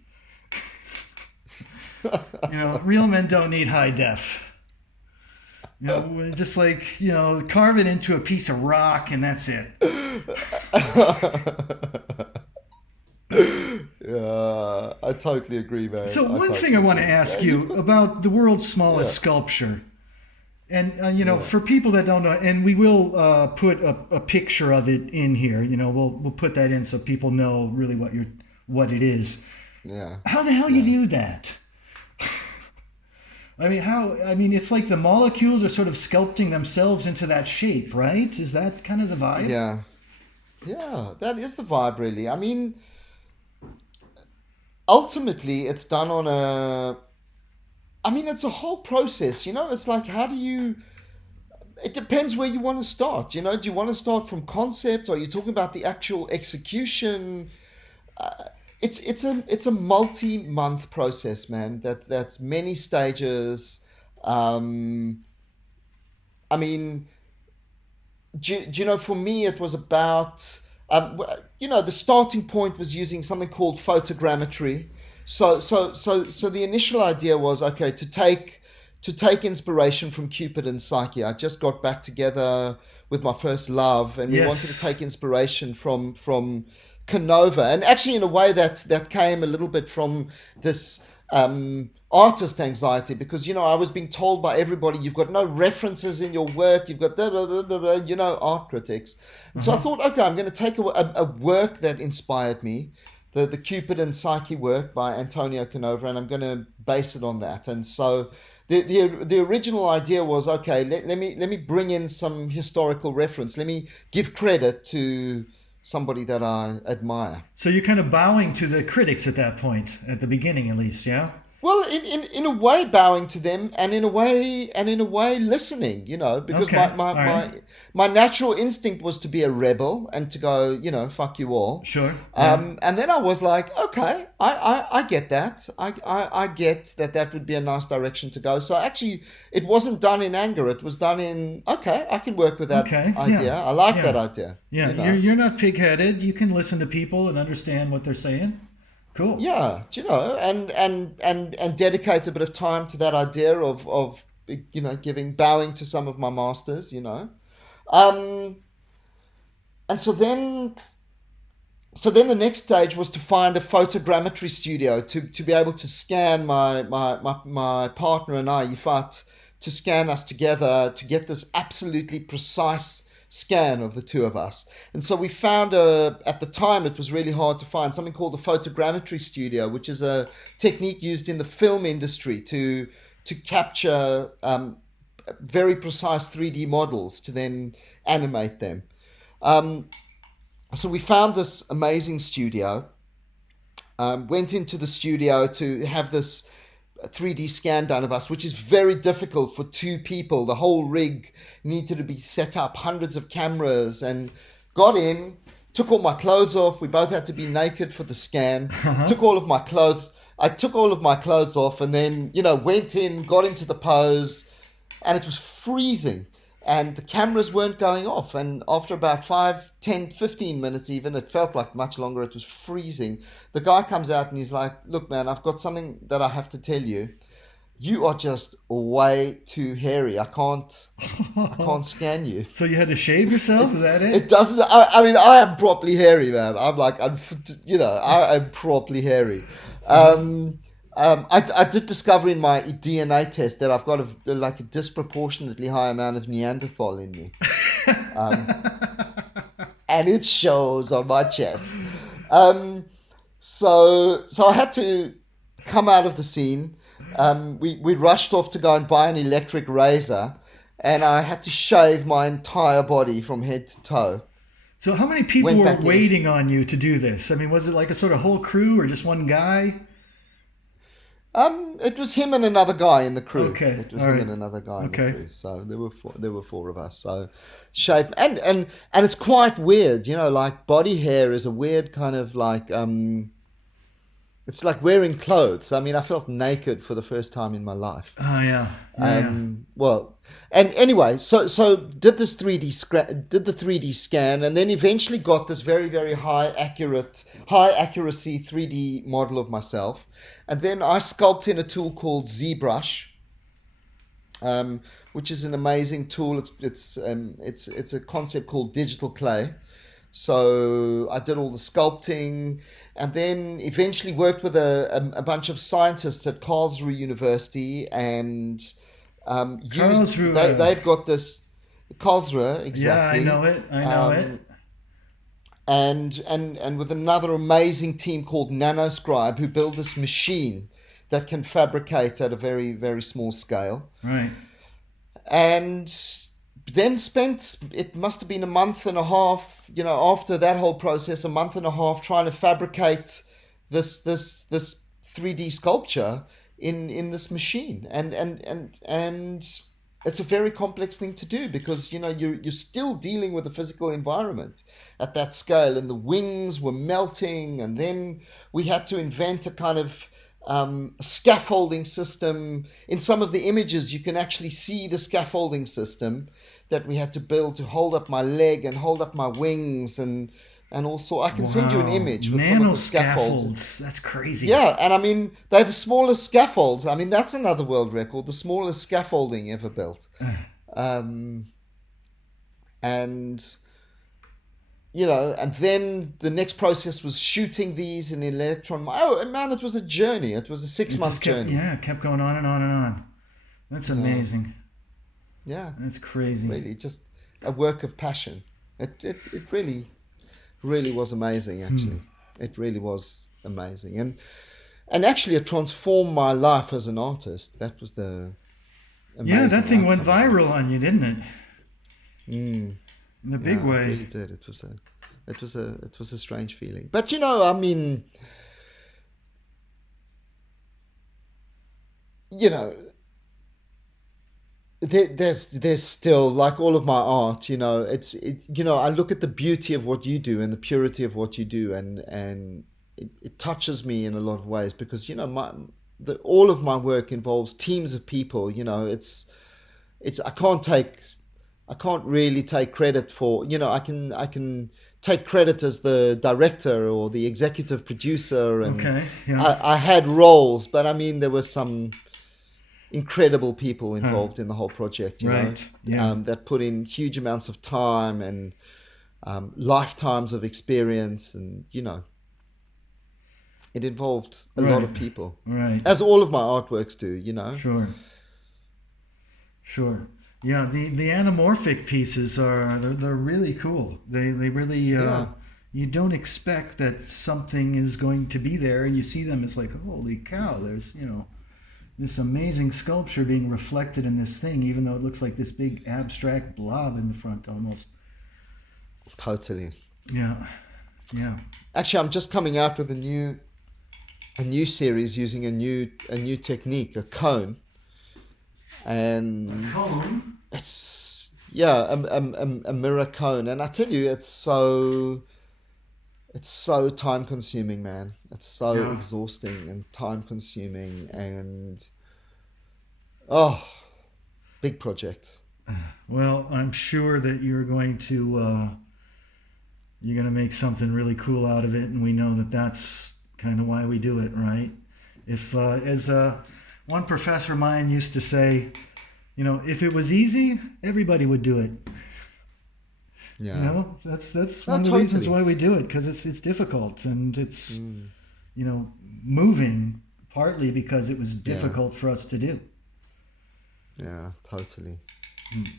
Real men don't need high def. Just like, carve it into a piece of rock and that's it. Yeah, I totally agree, man. So one thing I want to ask you about the world's smallest sculpture. And, for people that don't know, and we will put a picture of it in here, we'll put that in so people know really what it is. Yeah. How the hell you do that? It's like the molecules are sort of sculpting themselves into that shape, right? Is that kind of the vibe? Yeah. Yeah, that is the vibe, really. I mean, ultimately, it's done on it's a whole process, It's like, it depends where you want to start, Do you want to start from concept? Or are you talking about the actual execution? It's a multi-month process, man. That's many stages. For me, it was about, the starting point was using something called photogrammetry. So the initial idea was, okay, to take inspiration from Cupid and Psyche. I just got back together with my first love, and we wanted to take inspiration from Canova, and actually in a way that came a little bit from this artist anxiety, because I was being told by everybody, you've got no references in your work, you've got blah, blah, blah, blah, art critics. And so I thought, okay, I'm going to take a work that inspired me, the Cupid and Psyche work by Antonio Canova, and I'm going to base it on that. And so the original idea was, okay, let me bring in some historical reference. Let me give credit to somebody that I admire. So you're kind of bowing to the critics at that point, at the beginning at least, yeah? Well, in a way, bowing to them, and in a way, listening. Because Okay, all right. my natural instinct was to be a rebel and to go, fuck you all. Sure. And then I was like, okay, I get that. I get that would be a nice direction to go. So actually, it wasn't done in anger. It was done in, okay, I can work with that idea. Yeah. I like Yeah. that idea. Yeah, you're not pig-headed. You can listen to people and understand what they're saying. Cool. Yeah, and dedicate a bit of time to that idea of bowing to some of my masters, and so then the next stage was to find a photogrammetry studio to be able to scan my partner and I, Yifat, to scan us together to get this absolutely precise scan of the two of us. And so we found at the time it was really hard to find something called a photogrammetry studio, which is a technique used in the film industry to capture very precise 3D models to then animate them. So we found this amazing studio, went into the studio to have this 3D scan done of us, which is very difficult for two people. The whole rig needed to be set up, hundreds of cameras, and got in, took all my clothes off. We both had to be naked for the scan. Took all of my clothes. I took all of my clothes off and then, went in, got into the pose, and it was freezing. And the cameras weren't going off. And after about 5, 10, 15 minutes even, it felt like much longer, it was freezing. The guy comes out and he's like, look, man, I've got something that I have to tell you. You are just way too hairy. I can't scan you. So you had to shave yourself? Is that it? It doesn't, I am properly hairy, man. I am properly hairy. I did discover in my DNA test that I've got a disproportionately high amount of Neanderthal in me. And it shows on my chest. So I had to come out of the scene. We rushed off to go and buy an electric razor, and I had to shave my entire body from head to toe. So how many people were waiting on you to do this? I mean, was it like a sort of whole crew or just one guy? It was him and another guy in the crew. Okay. It was him and another guy in the crew. So there were four of us. So shaved, and it's quite weird, like body hair is a weird kind of like it's like wearing clothes. I mean, I felt naked for the first time in my life. Oh yeah. Well, and anyway, so did this 3D did the 3D scan, and then eventually got this very, very high accuracy 3D model of myself. And then I sculpted in a tool called ZBrush, which is an amazing tool. It's a concept called digital clay. So I did all the sculpting, and then eventually worked with a bunch of scientists at Karlsruhe University, and they've got this Karlsruhe, exactly. Yeah, I know it. And with another amazing team called Nanoscribe, who build this machine that can fabricate at a very, very small scale. Right. And then it must have been a month and a half, after that whole process, a month and a half trying to fabricate this 3D sculpture in this machine. And it's a very complex thing to do because, you're still dealing with the physical environment at that scale, and the wings were melting. And then we had to invent a kind of scaffolding system. In some of the images, you can actually see the scaffolding system that we had to build to hold up my leg and hold up my wings and also I can send you an image with some of the scaffolds. That's crazy. Yeah, and I mean, they're the smallest scaffolds. I mean, that's another world record, the smallest scaffolding ever built. And then the next process was shooting these in an electron. Oh, man, it was a journey. It was a 6-month journey. Yeah, it kept going on and on and on. That's amazing. Yeah. That's crazy. Really, just a work of passion. It really was amazing, actually. It really was amazing. And actually it transformed my life as an artist. That was the amazing. Yeah, that thing went outcome. viral on you, didn't it? Mm. In a big Yeah, way. It really did. It was a strange feeling. But you know, I mean, you know, there's still, like all of my art, you know, you know, I look at the beauty of what you do and the purity of what you do, and it touches me in a lot of ways, because, you know, all of my work involves teams of people. You know, it's I can't really take credit for, you know, I can take credit as the director or the executive producer, and Okay, yeah. I had roles, but I mean, there were some incredible people involved in the whole project, you know, that put in huge amounts of time and lifetimes of experience, and, you know, it involved a lot of people, as all of my artworks do, you know. Sure. Yeah, the anamorphic pieces they're really cool. They really you don't expect that something is going to be there, and you see them, it's like, holy cow, there's, you know, this amazing sculpture being reflected in this thing, even though it looks like this big abstract blob in the front almost. Totally. Yeah. Actually, I'm just coming out with a new series using a new technique, a cone. And it's a mirror cone, and I tell you, it's so time consuming, man. It's so exhausting and time consuming, and big project. Well, I'm sure that you're going to make something really cool out of it, and we know that that's kind of why we do it, right? If as one professor of mine used to say, you know, if it was easy, everybody would do it. Yeah. You know, that's one of the reasons why we do it, because it's difficult, and it's you know, moving, partly because it was difficult for us to do. Yeah, totally.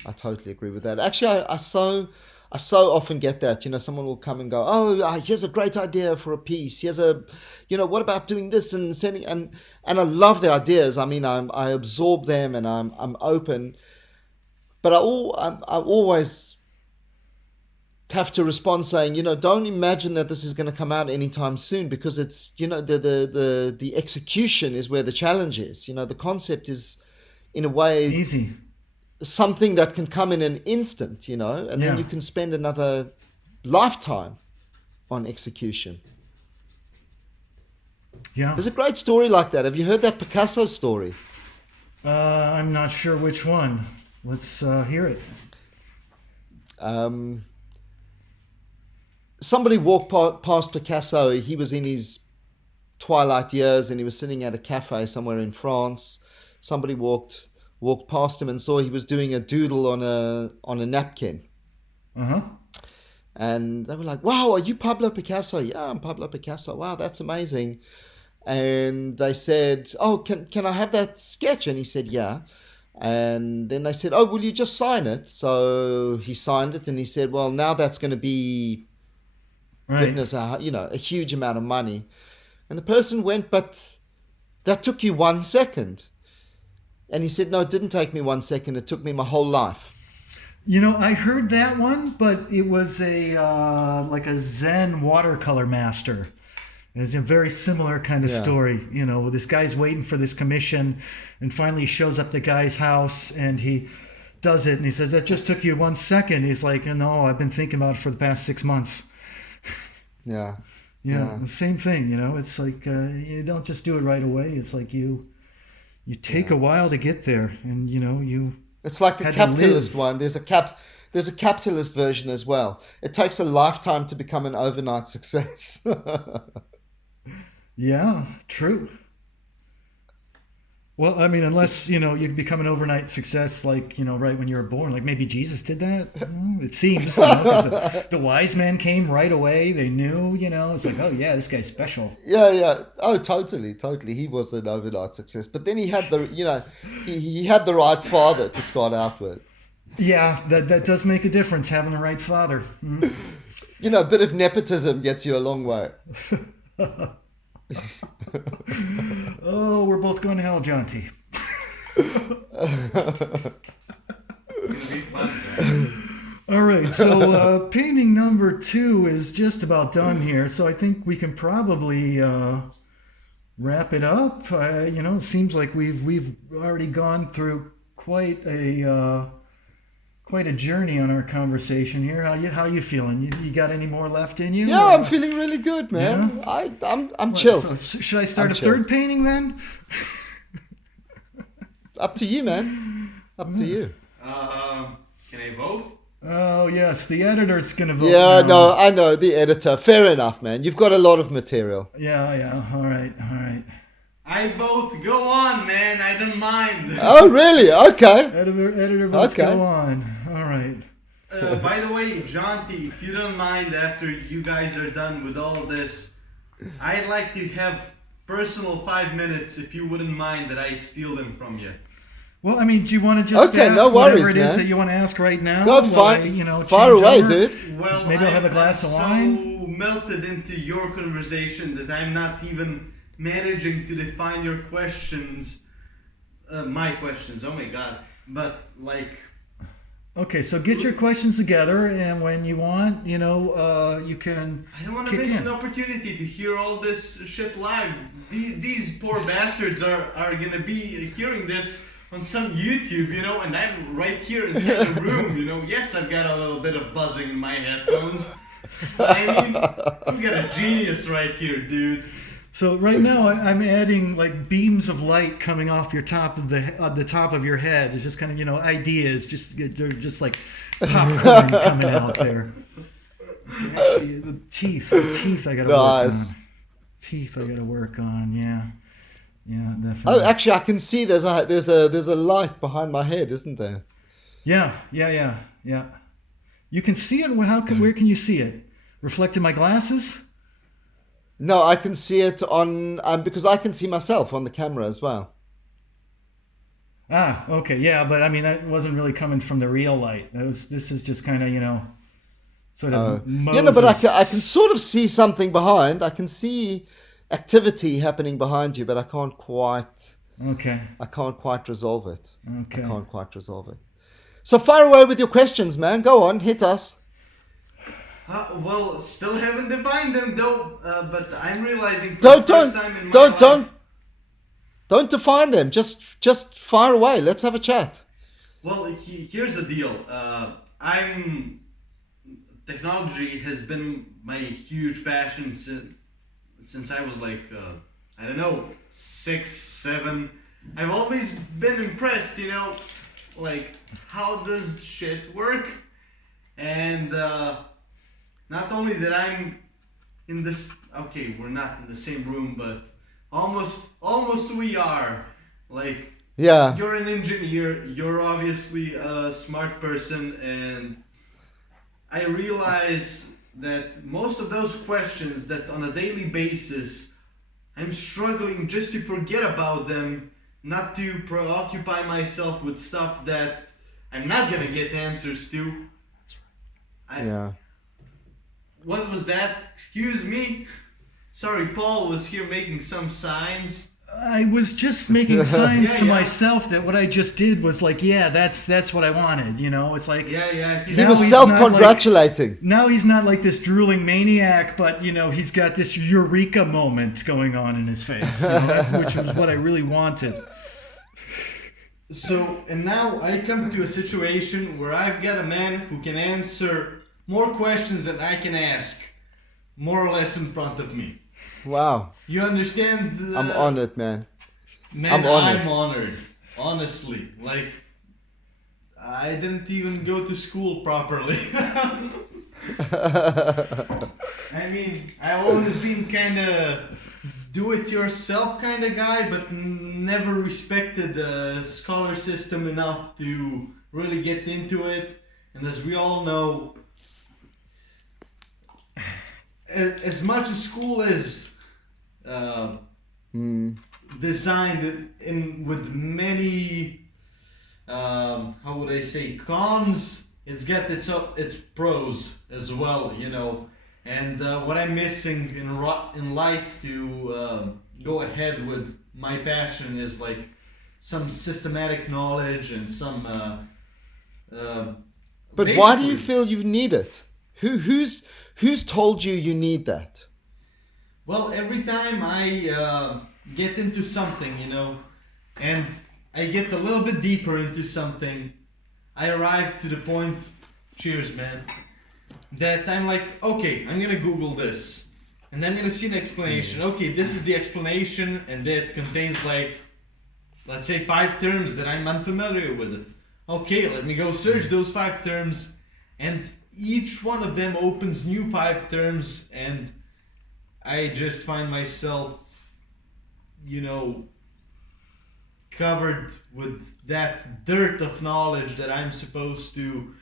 I totally agree with that. Actually, I so often get that, you know, someone will come and go, oh, here's a great idea for a piece. Here's you know, what about doing this and sending, and I love the ideas. I mean, I absorb them, and I'm open, but I always have to respond saying, you know, don't imagine that this is going to come out anytime soon, because it's, you know, the execution is where the challenge is. You know, the concept is, in a way, easy. Something that can come in an instant, you know, and then you can spend another lifetime on execution. Yeah. There's a great story like that. Have you heard that Picasso story? I'm not sure which one. Let's hear it. Somebody walked past Picasso. He was in his twilight years, and he was sitting at a cafe somewhere in France. Somebody walked past him and saw he was doing a doodle on a napkin. And they were like, wow, are you Pablo Picasso? Yeah, I'm Pablo Picasso. Wow, that's amazing. And they said, oh, can I have that sketch? And he said, yeah. And then they said, oh, will you just sign it? So he signed it, and he said, well, now that's going to be, goodness, you know, a huge amount of money. And the person went, but that took you 1 second. And he said, no, it didn't take me 1 second. It took me my whole life. You know, I heard that one, but it was like a Zen watercolor master. It's a very similar kind of story. You know, this guy's waiting for this commission, and finally he shows up at the guy's house, and he does it, and he says, that just took you 1 second. He's like, no, I've been thinking about it for the past 6 months. Yeah. The same thing, you know. It's like you don't just do it right away. It's like you take a while to get there, and you know It's like the capitalist one. There's a capitalist version as well. It takes a lifetime to become an overnight success. Yeah, true. Well, I mean, unless, you know, you become an overnight success, like, you know, right when you were born. Like maybe Jesus did that. It seems, you know, 'cause the wise men came right away. They knew, you know, it's like, oh yeah, this guy's special. Yeah. Oh, totally. He was an overnight success. But then he had he had the right father to start out with. Yeah, that does make a difference, having the right father. Mm. You know, a bit of nepotism gets you a long way. Oh, we're both going to hell, Jonty. It's gonna be fun, man. All right, so painting number 2 is just about done here, so I think we can probably wrap it up. It seems like we've already gone through quite a journey on our conversation here. How you feeling? You got any more left in you? Yeah, I'm feeling really good, man. Yeah? I'm chilled. So should I start I'm a chilled. third painting then? Up to you, man. Up to you. Can I vote? Oh yes, the editor's gonna vote. Yeah, now. no, I know, the editor. Fair enough, man. You've got a lot of material. Yeah. All right. I vote. Go on, man. I don't mind. Oh, really? Okay. Editor votes Okay. go on. All right. By the way, Jonty, if you don't mind, after you guys are done with all this, I'd like to have personal 5 minutes, if you wouldn't mind, that I steal them from you. Well, I mean, do you want to just Okay, ask no whatever worries, it is man. that you want to ask right now? Go while far, I, far change away, over? dude. Well, Maybe I'll have a glass of wine? so melted into your conversation that I'm not even managing to define your questions. My questions, oh my god. But, like... Okay, so get your questions together, and when you want, you can. I don't want to kick miss in. an opportunity to hear all this shit live. These poor bastards are gonna be hearing this on some YouTube, and I'm right here inside the room, Yes, I've got a little bit of buzzing in my headphones. I mean, you got a genius right here, dude. So right now, I'm adding like beams of light coming off your top of the top of your head. It's just kind of ideas, they're just like popcorn coming out there. Actually, the teeth I gotta work Nice. on. Teeth I gotta work on. Yeah, definitely. Oh, actually, I can see there's a light behind my head, isn't there? Yeah. You can see it. Where can you see it? Reflected in my glasses? No, I can see it on because I can see myself on the camera as well. Ah, okay, yeah, but I mean that wasn't really coming from the real light. This is just kind of sort of Moses. Yeah, no, but I can sort of see something behind. I can see activity happening behind you, but I can't quite. Okay. I can't quite resolve it. Okay. I can't quite resolve it. So fire away with your questions, man. Go on, hit us. Well, still haven't defined them though, but I'm realizing for the first time in my life... Don't define them. Just fire away. Let's have a chat. Well, here's the deal. Technology has been my huge passion since I was like, 6, 7. I've always been impressed, like, how does shit work? And not only that I'm in this, okay, we're not in the same room, but almost we are. Like, Yeah. you're an engineer, you're obviously a smart person, and I realize that most of those questions that on a daily basis I'm struggling just to forget about them, not to preoccupy myself with stuff that I'm not gonna get answers to. Yeah. What was that? Excuse me? Sorry, Paul was here making some signs. I was just making signs Yeah, to yeah. myself that what I just did was like, yeah, that's what I wanted. It's like Yeah. He Now was he's not like- self-congratulating. now he's not like this drooling maniac, but he's got this eureka moment going on in his face, which was what I really wanted. So, and now I come to a situation where I've got a man who can answer more questions than I can ask, more or less in front of me. Wow. You understand? I'm honored, man. Man, I'm honored. I'm honored. Honestly, like, I didn't even go to school properly. I mean, I've always been kind of do-it-yourself kind of guy, but never respected the scholar system enough to really get into it. And as we all know, as much as school is designed with many, how would I say, cons, it's got its pros as well, And what I'm missing in life to go ahead with my passion is like some systematic knowledge and some. But why do basically- you feel you need it? Who's told you need that? Well, every time I get into something, you know, and I get a little bit deeper into something, I arrive to the point, cheers, man, that I'm like, okay, I'm gonna Google this, and I'm gonna see an explanation. Okay, this is the explanation, and that contains like, let's say 5 terms that I'm unfamiliar with. Okay, let me go search those 5 terms, and each one of them opens new 5 terms, and I just find myself, you know, covered with that dirt of knowledge that I'm supposed to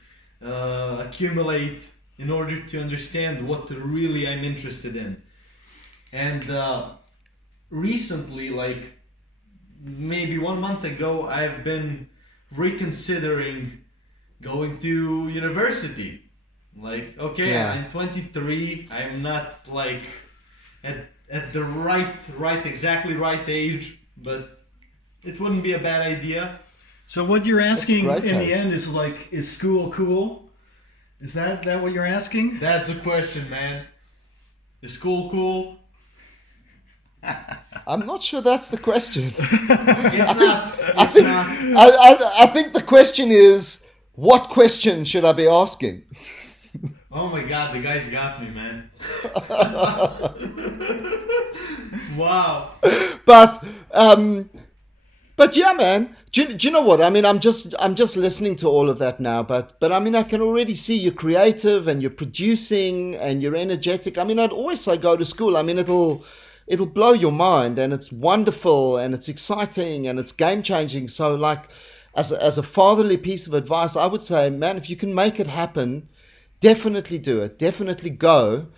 accumulate in order to understand what really I'm interested in. And recently, like maybe 1 month ago, I've been reconsidering going to university. Like, okay, Yeah. I'm 23, I'm not like at the exactly right age, but it wouldn't be a bad idea. So what you're asking That's a great in the age. end is like, is school cool? Is that what you're asking? That's the question, man. Is school cool? I'm not sure that's the question. It's not. I It's think, not. I think the question is, what question should I be asking? Oh my god, the guy's got me, man. Wow. But yeah, man. Do you know what? I mean, I'm just listening to all of that now. But I mean, I can already see you're creative and you're producing and you're energetic. I mean, I'd always say go to school. I mean, it'll blow your mind and it's wonderful and it's exciting and it's game changing. So, like, as a fatherly piece of advice, I would say, man, if you can make it happen, definitely do it. Definitely go.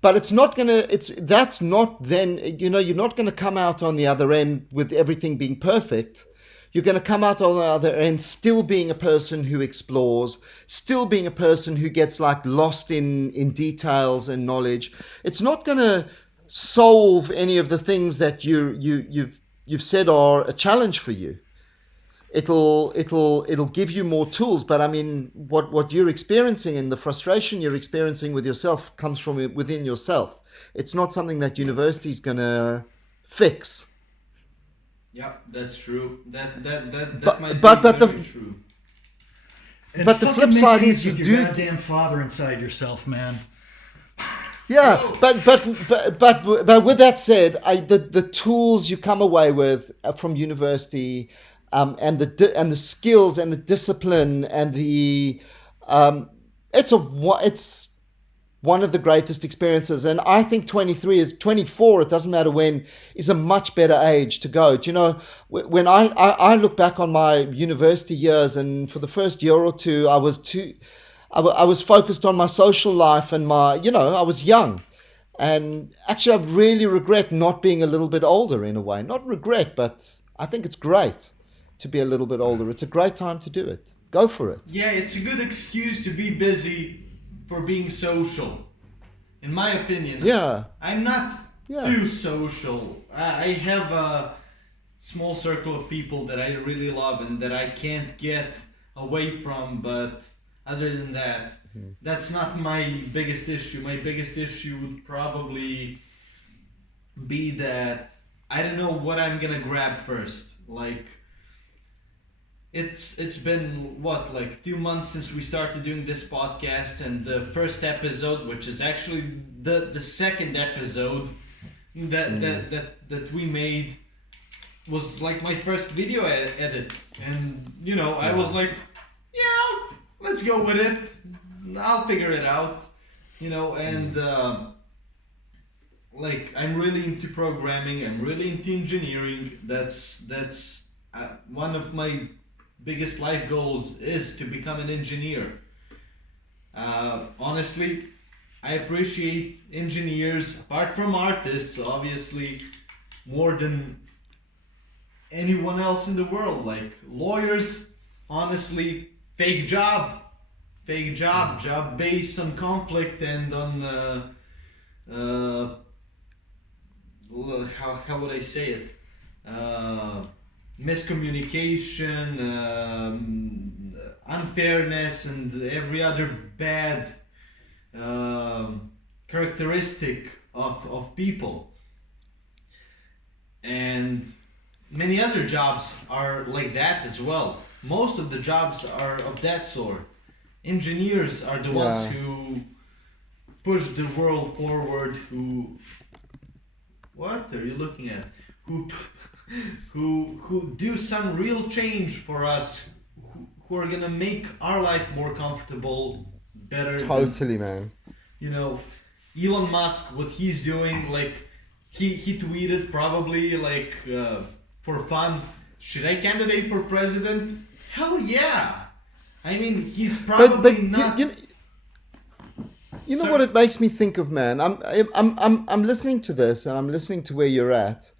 But it's not gonna. That's not then. You know, you're not gonna come out on the other end with everything being perfect. You're gonna come out on the other end still being a person who explores, still being a person who gets like lost in details and knowledge. It's not gonna solve any of the things that you've said are a challenge for you. It'll give you more tools, but I mean, what you're experiencing and the frustration you're experiencing with yourself comes from within yourself. It's not something that university is gonna fix. Yeah, that's true. That But- might but- be but the- very true. And But the fucking flip make side peace is you with do- your goddamn father inside yourself, man. Yeah, but with that said, the tools you come away with from university, and the skills and the discipline and the it's one of the greatest experiences. And I think 24, it doesn't matter when, is a much better age to go. Do you know, when I look back on my university years, and for the first year or two, I was focused on my social life and I was young. And actually, I really regret not being a little bit older in a way. Not regret, but I think it's great to be a little bit older. It's a great time to do it. Go for it. Yeah, it's a good excuse to be busy for being social. In my opinion. Yeah. I'm not Yeah. too social. I have a small circle of people that I really love and that I can't get away from, but other than that, that's not my biggest issue. My biggest issue would probably be that I don't know what I'm gonna grab first. Like, it's been what, like 2 months since we started doing this podcast, and the first episode, which is actually the second episode that we made, was like my first video edit, and I was like, yeah, let's go with it. I'll figure it out, and like I'm really into programming. I'm really into engineering. That's one of my biggest life goals is to become an engineer. Honestly, I appreciate engineers, apart from artists, obviously, more than anyone else in the world. Like lawyers, honestly, fake job based on conflict and on how would I say it? miscommunication, unfairness, and every other bad characteristic of people. And many other jobs are like that as well. Most of the jobs are of that sort. Engineers are the ones who push the world forward, what are you looking at? Who do some real change for us, who are gonna make our life more comfortable, better. Totally, man. You know, Elon Musk, what he's doing, like he tweeted probably like for fun, should I candidate for president? Hell yeah! I mean, he's probably not. You know what it makes me think of, man? I'm listening to this, and I'm listening to where you're at,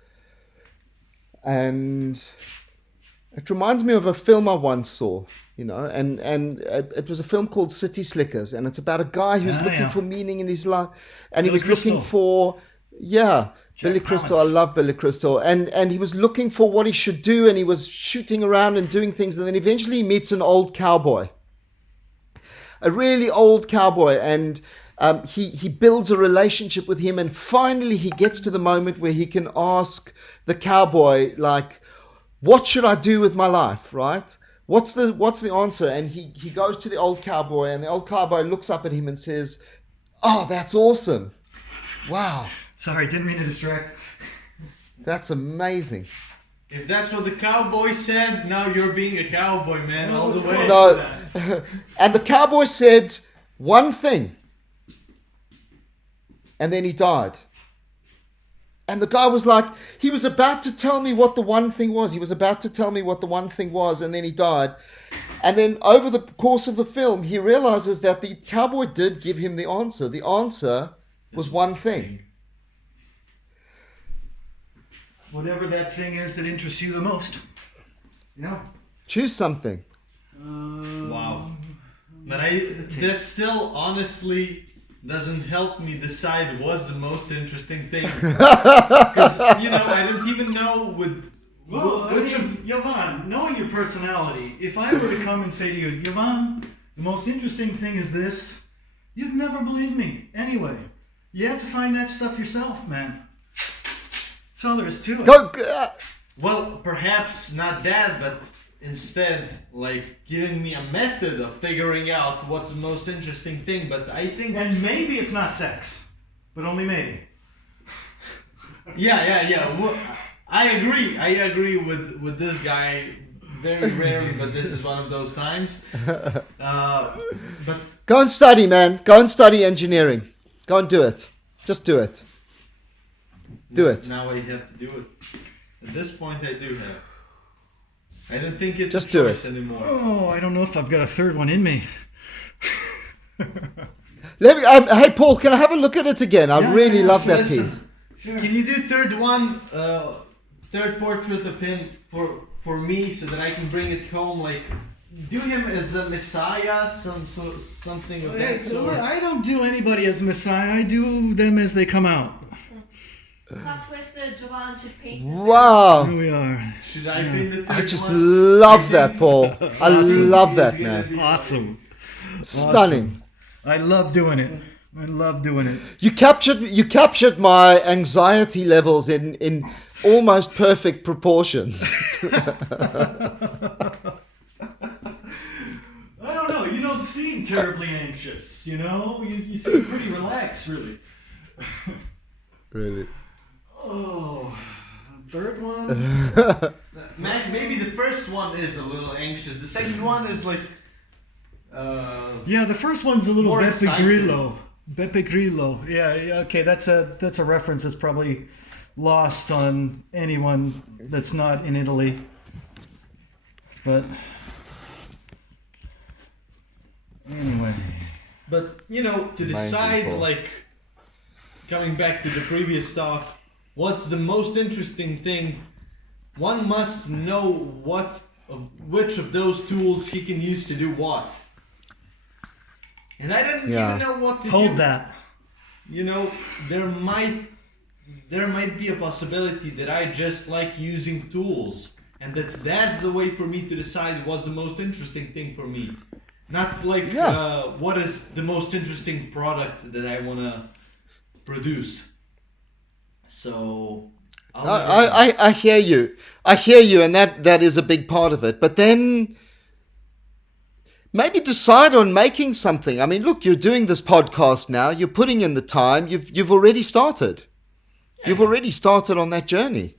and it reminds me of a film I once saw. You know, and it was a film called City Slickers, and it's about a guy who's looking for meaning in his life, and he was looking for Billy Crystal. I love Billy Crystal, and he was looking for what he should do, and he was shooting around and doing things, and then eventually he meets an old cowboy, a really old cowboy, and he builds a relationship with him, and finally he gets to the moment where he can ask the cowboy, like, what should I do with my life, right? What's the answer? And he goes to the old cowboy, and the old cowboy looks up at him and says, oh, that's awesome. Wow. Sorry, didn't mean to distract. That's amazing. If that's what the cowboy said, now you're being a cowboy, man, all the way. No. And the cowboy said one thing, and then he died. And the guy was like, he was about to tell me what the one thing was. He was about to tell me what the one thing was, and then he died. And then over the course of the film, he realizes that the cowboy did give him the answer. The answer was one thing. Whatever that thing is that interests you the most. You know? Choose something. Wow. But that still honestly doesn't help me decide what's the most interesting thing. Because, you know, I don't even know Jovan, knowing your personality, if I were to come and say to you, Jovan, the most interesting thing is this, you'd never believe me. Anyway, you have to find that stuff yourself, man. That's all there is to it. Well, perhaps not that, but instead, like, giving me a method of figuring out what's the most interesting thing. But I think... And maybe it's not sex, but only maybe. Yeah. Well, I agree with this guy very rarely, but this is one of those times. But go and study, man. Go and study engineering. Go and do it. Just do it. Do it. Now I have to do it. At this point, I do have. I don't think it's just a do choice it anymore. Oh, I don't know if I've got a third one in me. Let me. Hey, Paul, can I have a look at it again? I really love that piece. Sure. Can you do third portrait of him for me, so that I can bring it home? Like, do him as a messiah, something of that sort. I don't do anybody as Messiah. I do them as they come out. Plot twist that Jovan should paint. Wow. Here we are. Should I paint the third I just one? love that, Paul. I love that, man. Awesome. Stunning. I love doing it. I love doing it. You captured my anxiety levels in almost perfect proportions. I don't know. You don't seem terribly anxious. You know, you seem pretty relaxed, really. Really. Oh, third one. Maybe the first one is a little anxious. The second one is like. Yeah, the first one's a little more Beppe excited. Grillo. Beppe Grillo. Yeah. Okay, that's a reference that's probably lost on anyone that's not in Italy. But anyway. But you know, to Amazing, decide, Paul. like, coming back to the previous talk, what's the most interesting thing? One must know which of those tools he can use to do what. And I didn't even know what to do. Hold that. You know, there might be a possibility that I just like using tools and that's the way for me to decide what's the most interesting thing for me. Not like what is the most interesting product that I want to produce. So I hear you. I hear you, and that is a big part of it. But then maybe decide on making something. I mean, look, you're doing this podcast now. You're putting in the time. You've already started. You've already started on that journey.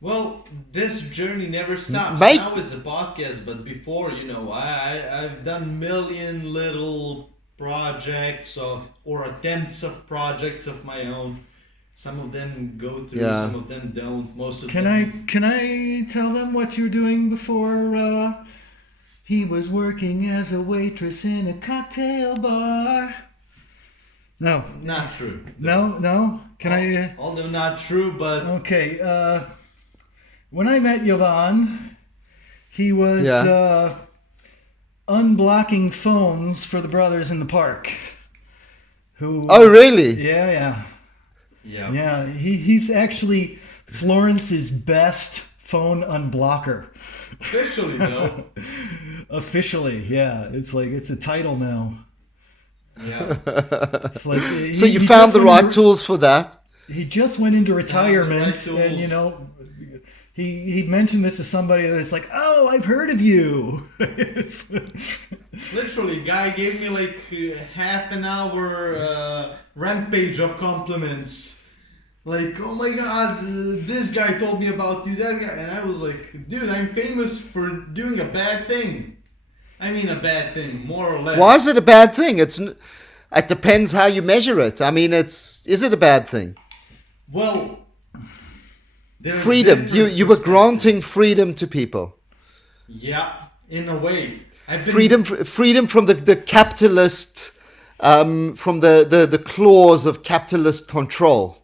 Well, this journey never stops. Mate. Now it's a podcast, but before, I've done million little projects or attempts of projects of my own. Some of them go through, some of them don't. Most of them. Can I tell them what you were doing before? He was working as a waitress in a cocktail bar. No. Not true. No. Can I? Although not true, but Okay. When I met Jovan, he was unblocking phones for the brothers in the park. Oh, really? Yeah. He's actually Florence's best phone unblocker. Officially, though. Officially, yeah. It's a title now. Yeah. It's like So you found the right tools for that. He just went into retirement, tools. and he mentioned this to somebody that's like, "Oh, I've heard of you." Literally, guy gave me like half an hour rampage of compliments. Like, oh my god, this guy told me about you, that guy. And I was like, dude, I'm famous for doing a bad thing. I mean, a bad thing, more or less. Why is it a bad thing? It depends how you measure it. I mean, is it a bad thing? Well, there's Freedom. different You were perspectives. granting freedom to people. Yeah, in a way. Freedom from the capitalist, from the claws of capitalist control.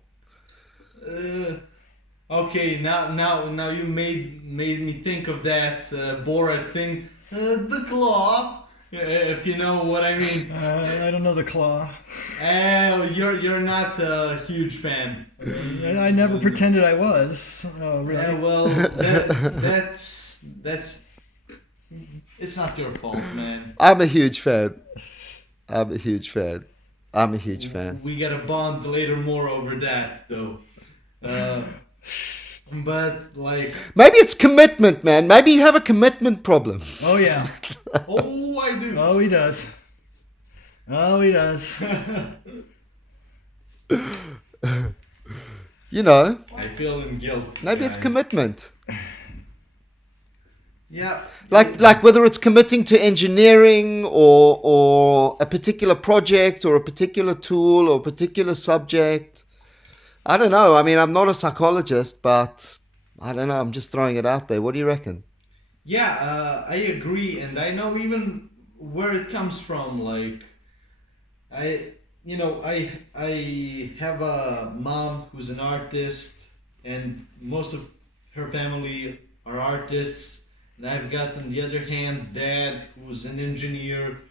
Okay, now you made me think of that Borat thing. The claw, if you know what I mean. I don't know the claw. You're not a huge fan. I never pretended I was. Oh, really? Well, that's it's not your fault, man. I'm a huge fan. We got a bond later more over that though. But like, Maybe it's commitment, man. Maybe you have a commitment problem. Oh yeah. oh, I do. Oh, he does. You know, I feel in guilt. maybe it's guys. commitment. Yeah. Like whether it's committing to engineering or a particular project or a particular tool or a particular subject. I don't know. I mean, I'm not a psychologist, but I don't know. I'm just throwing it out there. What do you reckon? Yeah, I agree, and I know even where it comes from. Like, I have a mom who's an artist, and most of her family are artists. And I've got, on the other hand, dad who's an engineer,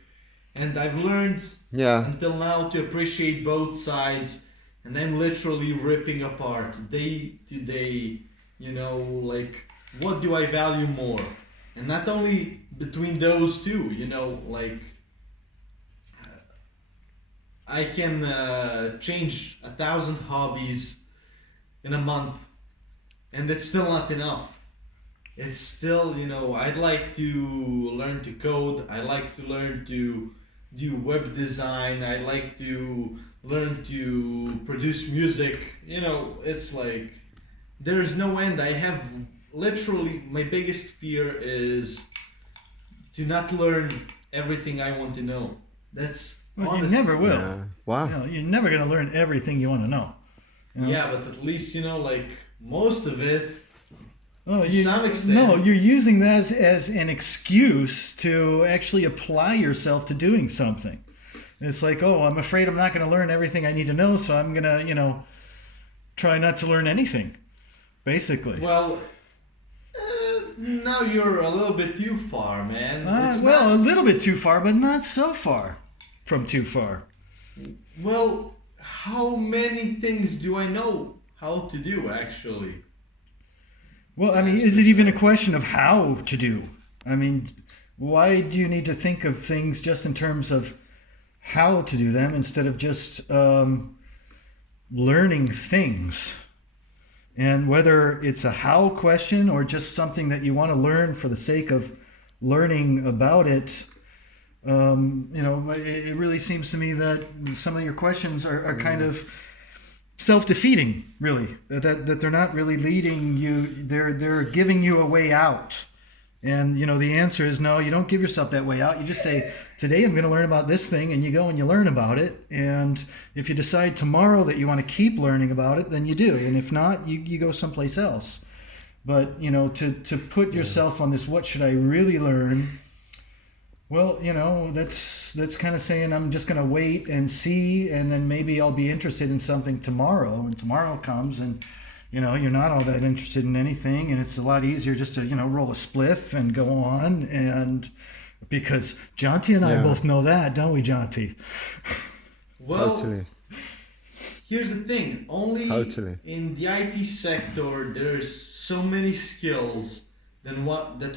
and I've learned until now to appreciate both sides. And I'm literally ripping apart day to day, like, what do I value more? And not only between those two, like, I can change 1,000 hobbies in a month, and it's still not enough. It's still, I'd like to learn to code, I like to learn to do web design, I like to learn to produce music. It's like there's no end. I have literally, my biggest fear is to not learn everything I want to know. That's You never will. Yeah. Wow. You're never going to learn everything you want to know. Yeah, but at least like most of it. Oh, To some extent. No, you're using that as an excuse to actually apply yourself to doing something. It's like, oh, I'm afraid I'm not going to learn everything I need to know, so I'm going to, try not to learn anything, basically. Well, now you're a little bit too far, man. A little bit too far, but not so far from too far. Well, how many things do I know how to do, actually? Well, I mean, is it even a question of how to do? I mean, why do you need to think of things just in terms of how to do them instead of just learning things? And whether it's a how question or just something that you want to learn for the sake of learning about it, it really seems to me that some of your questions are kind of self-defeating, really. That they're not really leading you. They're giving you a way out. And, the answer is no, you don't give yourself that way out. You just say, today I'm going to learn about this thing, and you go and you learn about it. And if you decide tomorrow that you want to keep learning about it, then you do. And if not, you go someplace else. But, to put yourself on this, what should I really learn? Well, that's kind of saying I'm just going to wait and see, and then maybe I'll be interested in something tomorrow. And tomorrow comes and you're not all that interested in anything, and it's a lot easier just to, roll a spliff and go on. And because Jonty and I both know that, don't we, Jonty? Well, Totally. here's the thing. Only Totally. in the IT sector, there's so many skills that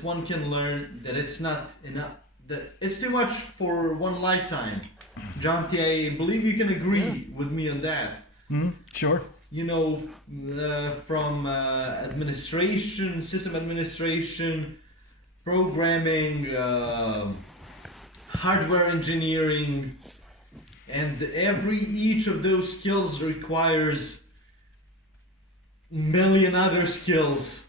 one can learn that it's not enough. That it's too much for one lifetime. Jonty, I believe you can agree with me on that. Sure. From administration, system administration, programming, hardware engineering, and each of those skills requires million other skills.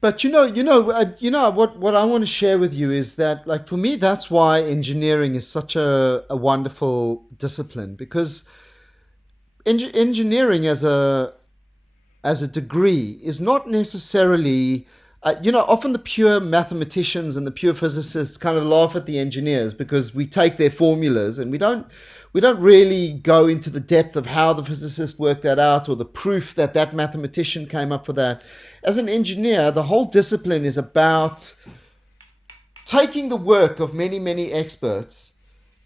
But what I want to share with you is that, like, for me, that's why engineering is such a wonderful discipline, because engineering as a degree is not necessarily, often the pure mathematicians and the pure physicists kind of laugh at the engineers because we take their formulas and we don't really go into the depth of how the physicist worked that out or the proof that mathematician came up for that. As an engineer, the whole discipline is about taking the work of many, many experts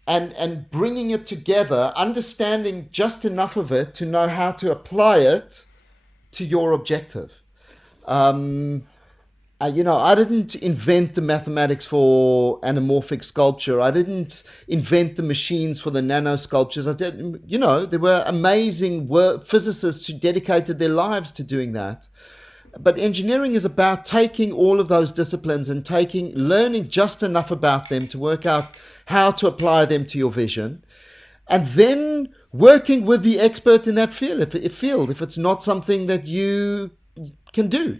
and bringing it together, understanding just enough of it to know how to apply it to your objective. I didn't invent the mathematics for anamorphic sculpture. I didn't invent the machines for the nano sculptures. There were amazing physicists who dedicated their lives to doing that. But engineering is about taking all of those disciplines and learning just enough about them to work out how to apply them to your vision, and then working with the expert in that field if it's not something that you can do,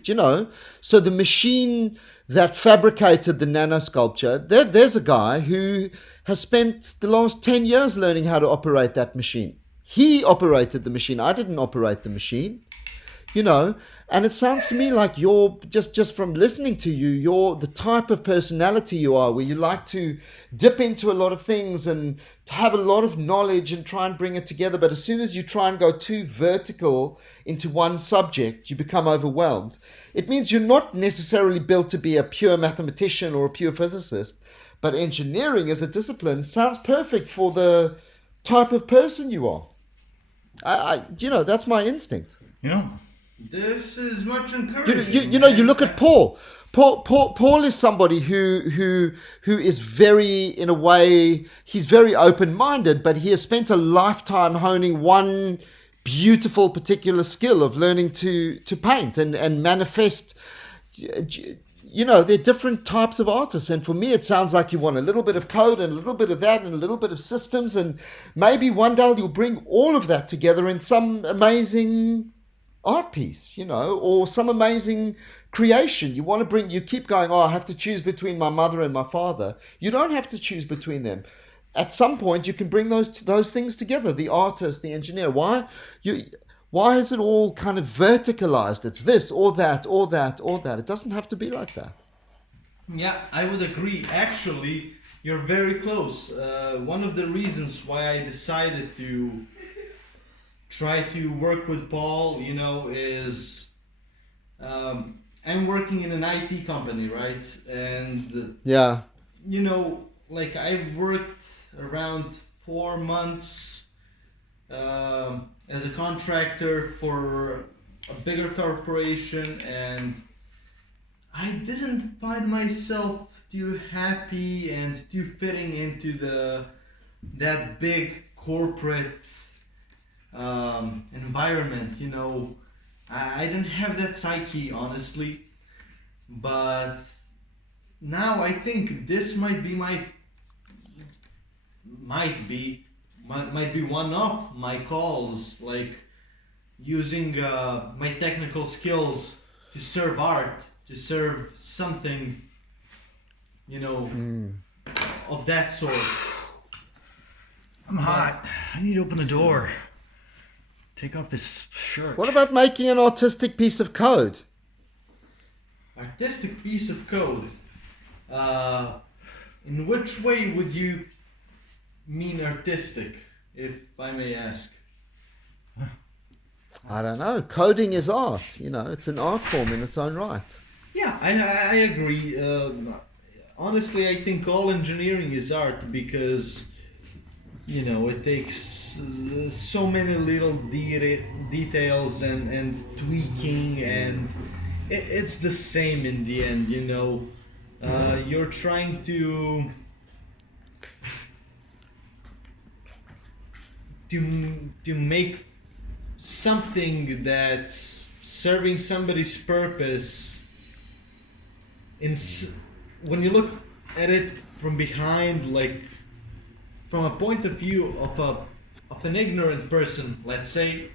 So the machine that fabricated the nano sculpture, there's a guy who has spent the last 10 years learning how to operate that machine. He operated the machine. I didn't operate the machine. And it sounds to me like you're just from listening to you're the type of personality you are, where you like to dip into a lot of things and have a lot of knowledge and try and bring it together. But as soon as you try and go too vertical into one subject, you become overwhelmed. It means you're not necessarily built to be a pure mathematician or a pure physicist, but engineering as a discipline sounds perfect for the type of person you are. That's my instinct. Yeah. This is much encouraging. You look at Paul. Paul is somebody who is very, in a way, he's very open-minded, but he has spent a lifetime honing one beautiful particular skill of learning to paint and manifest. There are different types of artists, and for me it sounds like you want a little bit of code and a little bit of that and a little bit of systems, and maybe one day you'll bring all of that together in some amazing art piece, or some amazing creation. You keep going, I have to choose between my mother and my father. You don't have to choose between them. At some point, you can bring those things together, the artist, the engineer. Why is it all kind of verticalized? It's this or that or that or that. It doesn't have to be like that. Yeah, I would agree. Actually, you're very close. One of the reasons why I decided to try to work with Paul, is I'm working in an IT company, right? And yeah, I've worked around 4 months as a contractor for a bigger corporation, and I didn't find myself too happy and too fitting into that big corporate environment. You know, I didn't have that psyche, honestly. But now I think this might be one of my calls, like using my technical skills to serve art, to serve something, you know, of that sort. I'm hot. I need to open the door. Take off this shirt. What about making an artistic piece of code? Artistic piece of code. In which way would you mean artistic, if I may ask? I don't know. Coding is art. You know, it's an art form in its own right. Yeah, I agree. Honestly, I think all engineering is art because, you know, it takes so many little details and tweaking, and it's the same in the end, you know. You're trying to make something that's serving somebody's purpose. When you look at it from behind, like from a point of view of an ignorant person, let's say,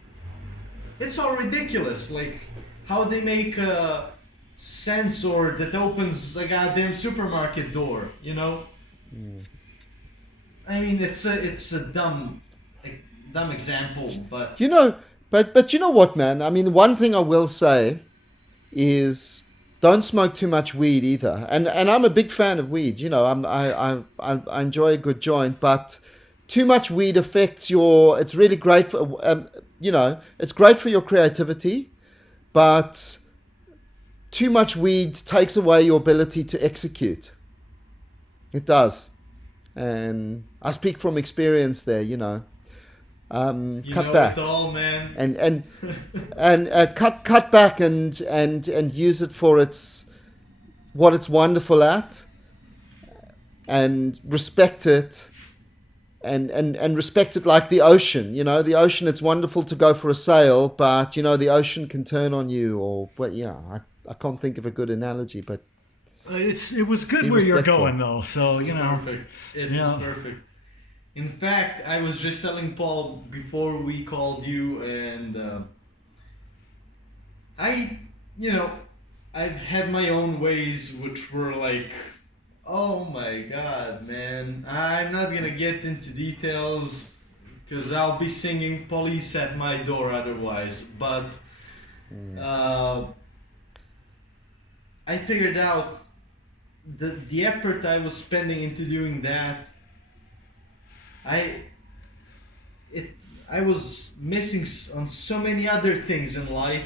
it's all ridiculous. Like how they make a sensor that opens a goddamn supermarket door, you know? I mean, it's a dumb example, but You know, but you know what, man? I mean, one thing I will say is don't smoke too much weed either. And I'm a big fan of weed. You know, I enjoy a good joint, but too much weed affects your. It's really great for you know, it's great for your creativity, but too much weed takes away your ability to execute. It does, and I speak from experience there. You know. you Cut know back it all, man. and cut back and use it for what it's wonderful at, and respect it, and respect it like the ocean. You know, the ocean, it's wonderful to go for a sail, but you know the ocean can turn on you, or I can't think of a good analogy, but It was good Be where you're respectful. going, though. So, you know. Perfect. It's Yeah. perfect. In fact, I was just telling Paul before we called you, and I've had my own ways, which were like, oh my god, man. I'm not gonna get into details because I'll be singing police at my door otherwise, but I figured out the effort I was spending into doing that, I was missing on so many other things in life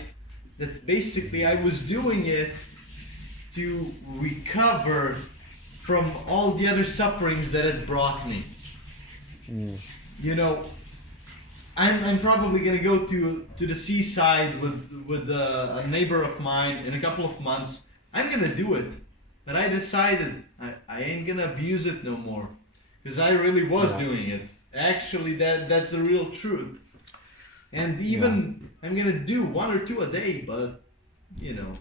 that basically I was doing it to recover from all the other sufferings that it brought me. You know, I'm probably gonna go to the seaside with a neighbor of mine in a couple of months. I'm gonna do it, but I decided I ain't gonna abuse it no more, because I really was doing it. Actually, that's the real truth. And even I'm gonna do one or two a day, but you know.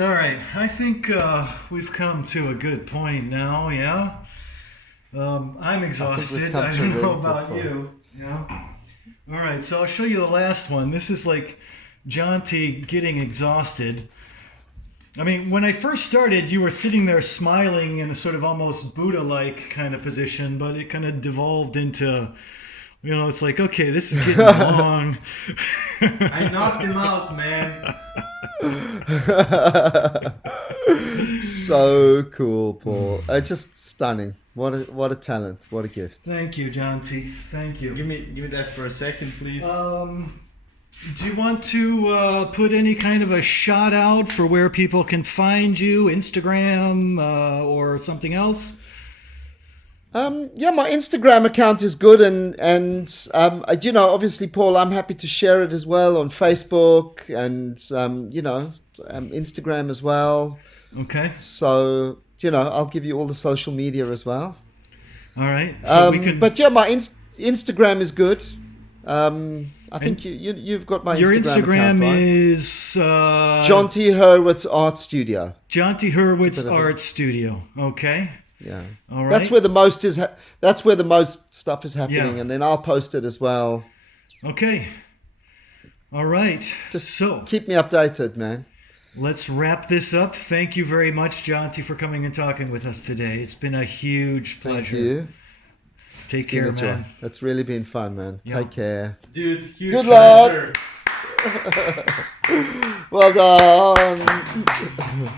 All right, I think we've come to a good point now. Yeah, I'm exhausted. come I to a don't really know good about point. you. Yeah. All right, so I'll show you the last one. This is like Jonty getting exhausted. I mean, when I first started, you were sitting there smiling in a sort of almost Buddha-like kind of position, but it kind of devolved into, you know, it's like, okay, this is getting long. I knocked him out, man. So cool, Paul. Just stunning. What a talent. What a gift. Thank you, Jonty. Thank you. Give me that for a second, please. Do you want to put any kind of a shout out for where people can find you, Instagram or something else? My Instagram account is good, and you know, obviously, Paul, I'm happy to share it as well on Facebook and Instagram as well. Okay. So, I'll give you all the social media as well. All right. So we can. But yeah, my Instagram is good. I think you've got my Your Instagram account, right? is Jonty Hurwitz Art Studio. Jonty Hurwitz Art Studio. Okay. Yeah. All right. That's where the most is. That's where the most stuff is happening, Yeah. and then I'll post it as well. Okay. All right. Just so keep me updated, man. let's wrap this up. Thank you very much, Jonty, for coming and talking with us today. It's been a huge pleasure. Thank you. Take Been care, a joy. man. It's really been fun, man. Yeah. Take care. Dude, huge Good luck. pleasure. Well done.